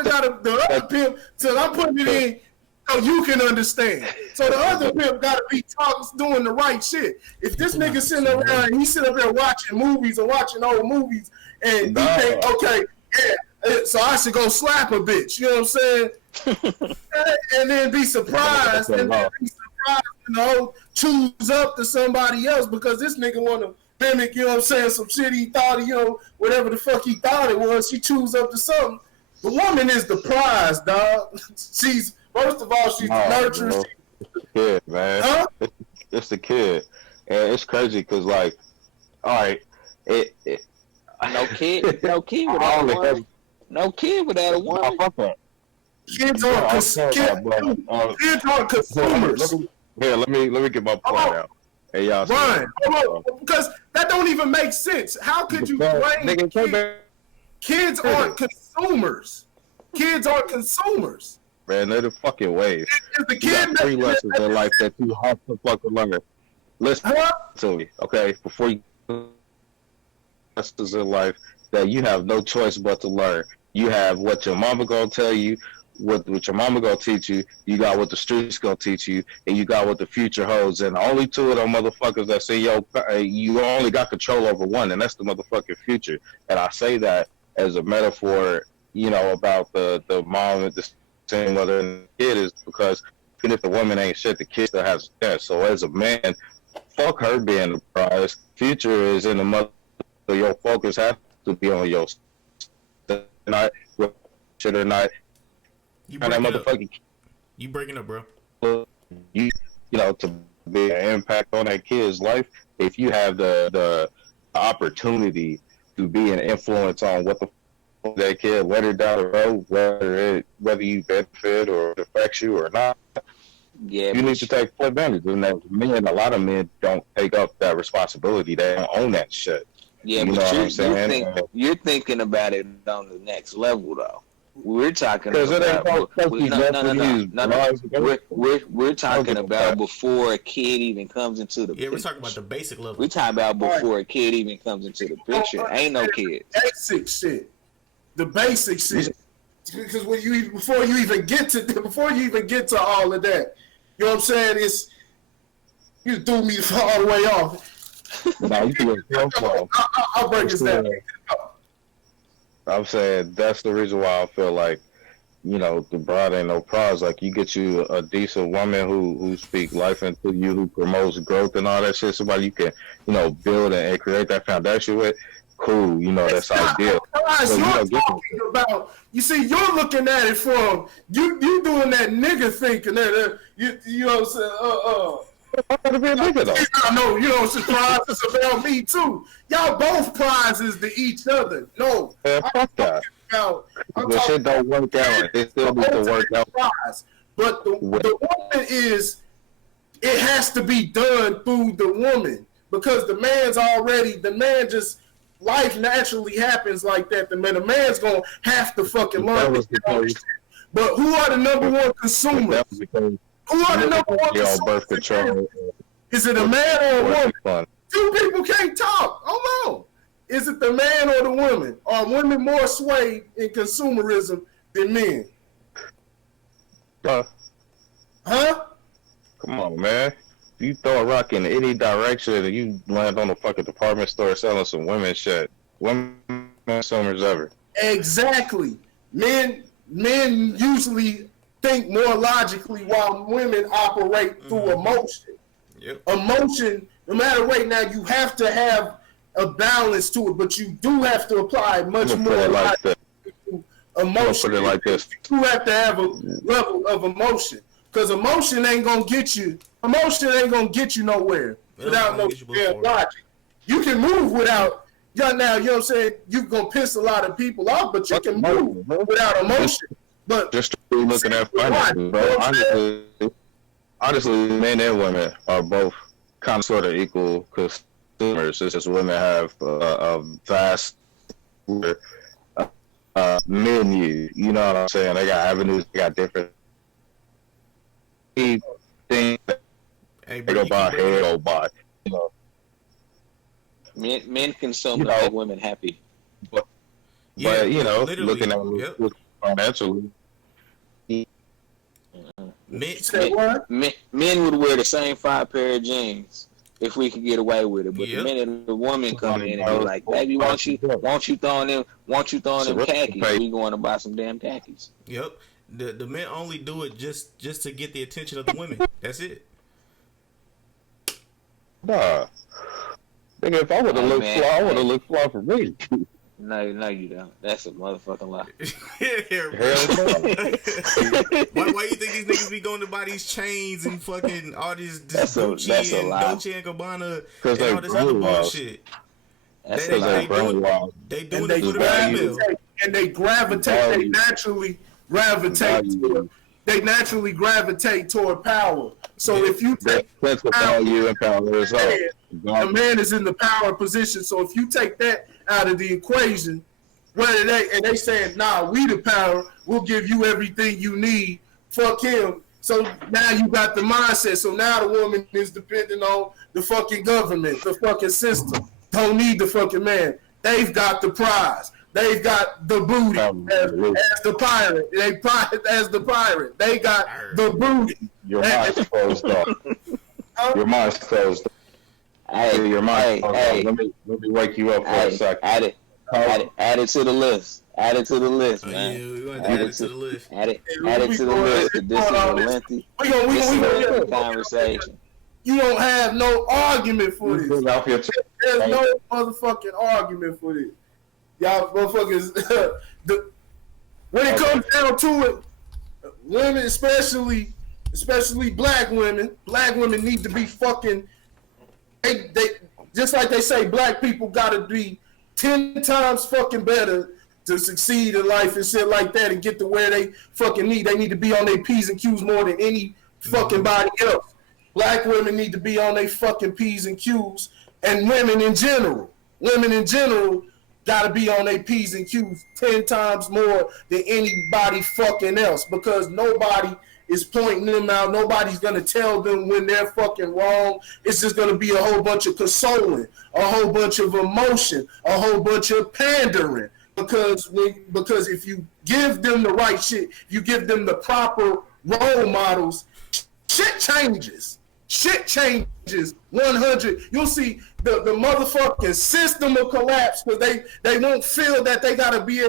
got the other pimp, so I'm putting it in so you can understand. So the other pimp got to be doing the right shit. If this nigga sitting around and he's sitting up there watching movies or watching old movies, and he think, okay, yeah, so I should go slap a bitch. You know what I'm saying? and then be surprised, choose up to somebody else because this nigga want to mimic, you know what I'm saying, some shit he thought, whatever the fuck he thought it was, she choose up to something. The woman is the prize, dog. First of all, she's the nurturer. It's the kid, man. Huh? It's the kid. And it's crazy because, like, all right, no kid without a woman. No kid without a woman. Kids are consumers. Here, let me get my point out. Hey, y'all. Ryan, because that don't even make sense. How could you blame kids aren't consumers? Kids aren't consumers. Man, they're the fucking ways. The you kid got 3 lessons in life that you have to fucking learn. Listen to me, okay? Before you lessons in life that you have no choice but to learn. You have what your mama gonna tell you, what your mama gonna teach you, you got what the streets gonna teach you, and you got what the future holds. And only 2 of them motherfuckers that say, you only got control over one, and that's the motherfucking future. And I say that as a metaphor, about the mom and the same mother and the kid is because even if the woman ain't shit, the kid still has a chance. So as a man, fuck her being the prize. Future is in the mother, so your focus has to be on your not shit or not. You breaking up, bro. To be an impact on that kid's life, if you have the opportunity to be an influence on what the that kid let her down the road, whether you benefit or it affects you or not, you need to take full advantage. And a lot of men don't take up that responsibility. They don't own that shit. Yeah, but you're thinking about it on the next level, though. We're talking about we're talking about before a kid even comes into the picture. Yeah, we're talking about the basic level. We're talking about before a kid even comes into the picture. Ain't no kids. Basic shit. The basic shit. Because before you even get to all of that, you know what I'm saying? You threw me all the way off. I'll break this down. I'm saying that's the reason why I feel like, the bride ain't no prize. Like, you get you a decent woman who speaks life into you, who promotes growth and all that shit, somebody you can, build and create that foundation with. Cool, that's ideal. You see, you're looking at it from you doing that nigga thinking that you know what I'm saying. To be a nigga though. I know, prizes about me too. Y'all both prizes to each other. No, fuck that. The shit don't work out. It still needs to work out. But the woman it has to be done through the woman because the man just. Life naturally happens like that. The man's gonna have to fucking learn this. But who are the number one consumers? Who are the number one consumers? Birth control. Is it a man or a woman? Two people can't talk. Hold on. Is it the man or the woman? Are women more swayed in consumerism than men? Huh? Come on, man. If you throw a rock in any direction and you land on a fucking department store selling some women's shit, women consumers ever. Exactly. Men usually think more logically while women operate through emotion. Yep. Emotion, no matter what, now you have to have a balance to it, but you do have to apply much more logic to emotion. Put it like this. You have to have a level of emotion, because emotion ain't gonna get you nowhere without no damn logic. You can move without. Now, you know what I'm saying? You're going to piss a lot of people off, but you can move without emotion. But just looking at finances, bro. Honestly, men and women are both kind of sort of equal consumers. It's just women have a vast menu. You know what I'm saying? They got avenues, they got different things. They go by, they go by. You know. Men consume to make women happy. But you know, looking at it financially. Men would wear the same 5 pair of jeans if we could get away with it. But the minute the woman come in and be like, "Baby, won't you throwing them khakis?" We going to buy some damn khakis. Yep. The men only do it just to get the attention of the women. That's it. Nah. Nigga, if I would have looked fly, I would have looked fly for me. No, you don't. That's a motherfucking lie. Why you think these niggas be going to buy these chains and fucking all this Gucci and Dolce and Gabbana and all this other bullshit? They doing it for the female. And they gravitate. They naturally gravitate toward power. So if you take power, a man is in the power position. So if you take that out of the equation, they saying, nah, we the power, we'll give you everything you need. Fuck him. So now you got the mindset. So now the woman is depending on the fucking government, the fucking system. Don't need the fucking man. They've got the prize. They've got the booty as the pirate. As the pirate. They got the booty. Your mind's closed off. Your mind's closed off. Hey, let me wake you up for a second. Add it to the list. Add it to the list, man. Yeah, we want to add it to the list. Add it to the list. This is a lengthy conversation. You don't have no argument for this. There's no motherfucking argument for this. Y'all motherfuckers, when it comes down to it, women, especially black women need to be fucking, they just like they say, black people gotta be 10 times fucking better to succeed in life and shit like that and get to where they fucking need. They need to be on their P's and Q's more than any fucking body else. Black women need to be on their fucking P's and Q's, and women in general gotta be on their P's and Q's 10 times more than anybody fucking else, because nobody is pointing them out. Nobody's gonna tell them when they're fucking wrong. It's just gonna be a whole bunch of consoling, a whole bunch of emotion, a whole bunch of pandering. Because if you give them the right shit, you give them the proper role models, shit changes. Shit changes 100. You'll see the motherfucking system will collapse because they won't feel that they gotta be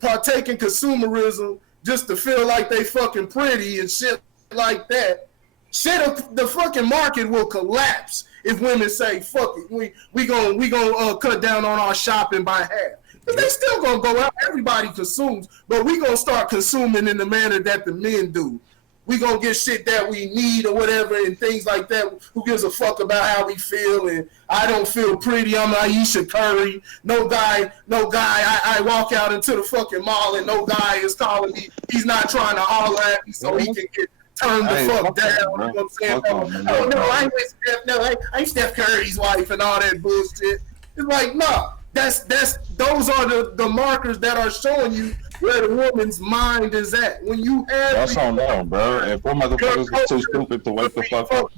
partake in consumerism just to feel like they fucking pretty and shit like that. The fucking market will collapse if women say fuck it. We gonna cut down on our shopping by half. But they still gonna go out. Everybody consumes, but we gonna start consuming in the manner that the men do. We gonna get shit that we need or whatever and things like that. Who gives a fuck about how we feel? And I don't feel pretty. I'm Aisha Curry. No guy. I walk out into the fucking mall and no guy is calling me. He's not trying to holler at me so he can get turned the fuck down. You know what I'm saying? Oh no, I ain't with Steph. No, I ain't Steph Curry's wife and all that bullshit. It's like no. Those are the markers that are showing you where the woman's mind is at. When you have that's on them, bro. If one motherfuckers is too stupid to wake the fuck up,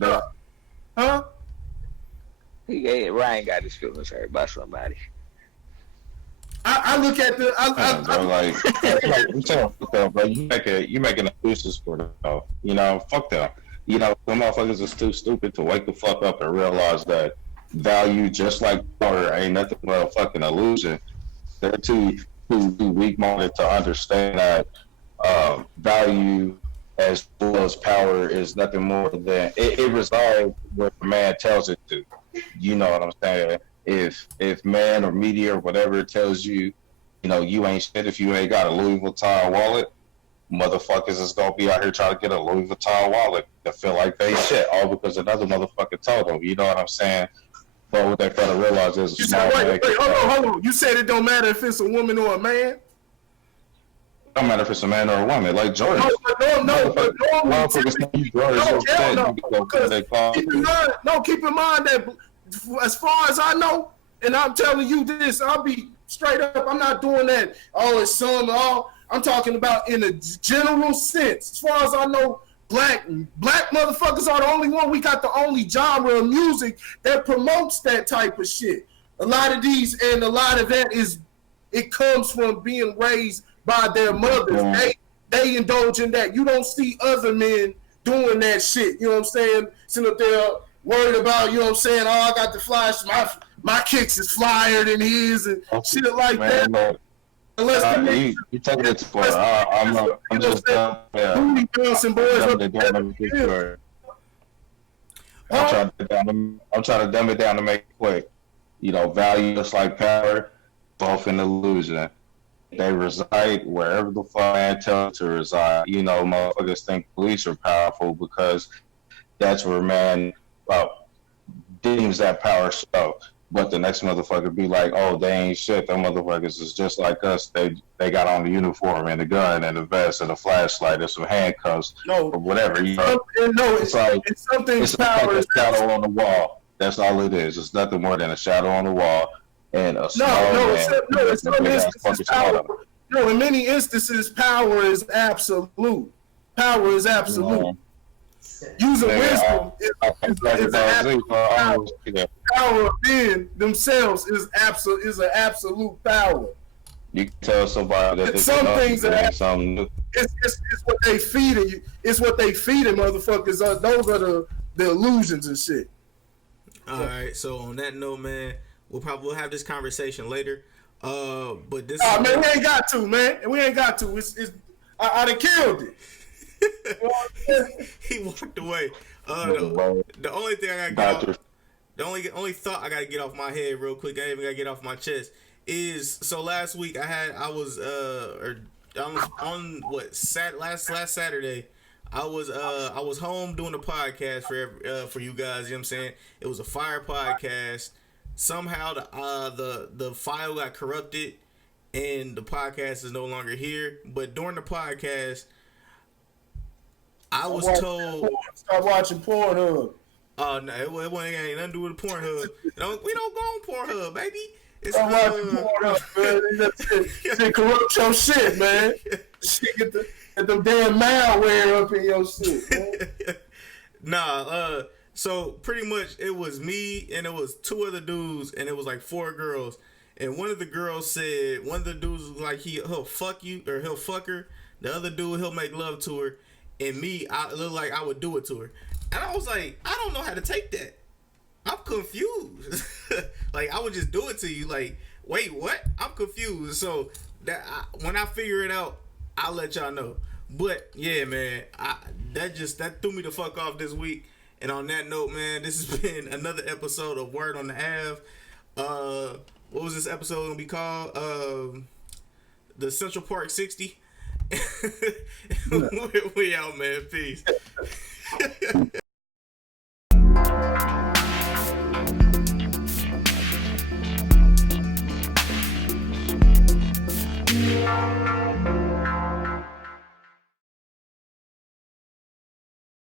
Huh? Ryan got his feelings hurt by somebody. I look at the. Bro, like I'm telling you, bro, you making excuses for them, though. You know, fuck them. You know, some motherfuckers is too stupid to wake the fuck up and realize that value, just like power, ain't nothing but a fucking illusion. They're too weak-minded to understand that value as well as power is nothing more than it resides where the man tells it to. You know what I'm saying? If man or media or whatever tells you, you know, you ain't shit if you ain't got a Louis Vuitton wallet, motherfuckers is gonna be out here trying to get a Louis Vuitton wallet that feel like they shit, all because another motherfucker told them. You know what I'm saying? But what they gotta realize is a small man. Wait, hold on. You said it don't matter if it's a woman or a man? Don't matter if it's a man or a woman, like Jordan. No. Keep in mind that as far as I know, and I'm telling you this, I'll be straight up. I'm not doing that. Oh, it's some. I'm talking about in a general sense. As far as I know, black motherfuckers are the only one. We got the only genre of music that promotes that type of shit. A lot of these and a lot of that it comes from being raised by their mothers. They indulge in that. You don't see other men doing that shit. You know what I'm saying? Sitting up there worried about, you know what I'm saying? Oh, I got the flash. My kicks is flyer than his and shit like that. Man, unless you taking it too far. I'm just I'm trying to dumb it down to make it quick. You know, value just like power, both an illusion. They reside wherever the fuck man tells them to reside. You know, motherfuckers think police are powerful because that's where man deems that power so. But the next motherfucker be like, oh, they ain't shit. Them motherfuckers is just like us. They got on the uniform and the gun and the vest and a flashlight and some handcuffs or whatever. You know, it's like it's like a shadow on the wall. That's all it is. It's nothing more than a shadow on the wall. And a in many instances, power is absolute. Power is absolute. Using wisdom is power of being themselves is an absolute power. You can tell somebody that some things are something new. It's what they feeding you. It's what they feeding motherfuckers. Those are the illusions and shit. All right. So on that note, man, we'll have this conversation later. But this. Man, we ain't got to, man. We ain't got to. I done killed it. He walked away. The only thing I got the only thought I gotta get off my head real quick, I even gotta get off my chest, is so last week I was on last Saturday I was home doing a podcast for you guys. You know what I'm saying? It was a fire podcast. Somehow the file got corrupted and the podcast is no longer here. But during the podcast, I was told start watching Pornhub. Oh no, it ain't nothing to do with Pornhub. We don't go on Pornhub, baby. It's watching Pornhub, man. That's it. They corrupt your shit, man. Shit, get them damn malware up in your shit, man. So pretty much it was me and it was two other dudes and it was like four girls. And one of the girls said, one of the dudes was like he'll fuck you or he'll fuck her. The other dude, he'll make love to her. And me, I look like I would do it to her. And I was like, I don't know how to take that. I'm confused. Like, I would just do it to you. Like, wait, what? I'm confused. So when I figure it out, I'll let y'all know. But yeah, man, that threw me the fuck off this week. And on that note, man, this has been another episode of Word on the Ave. What was this episode gonna be called? The Central Park 60. We out, man. Peace.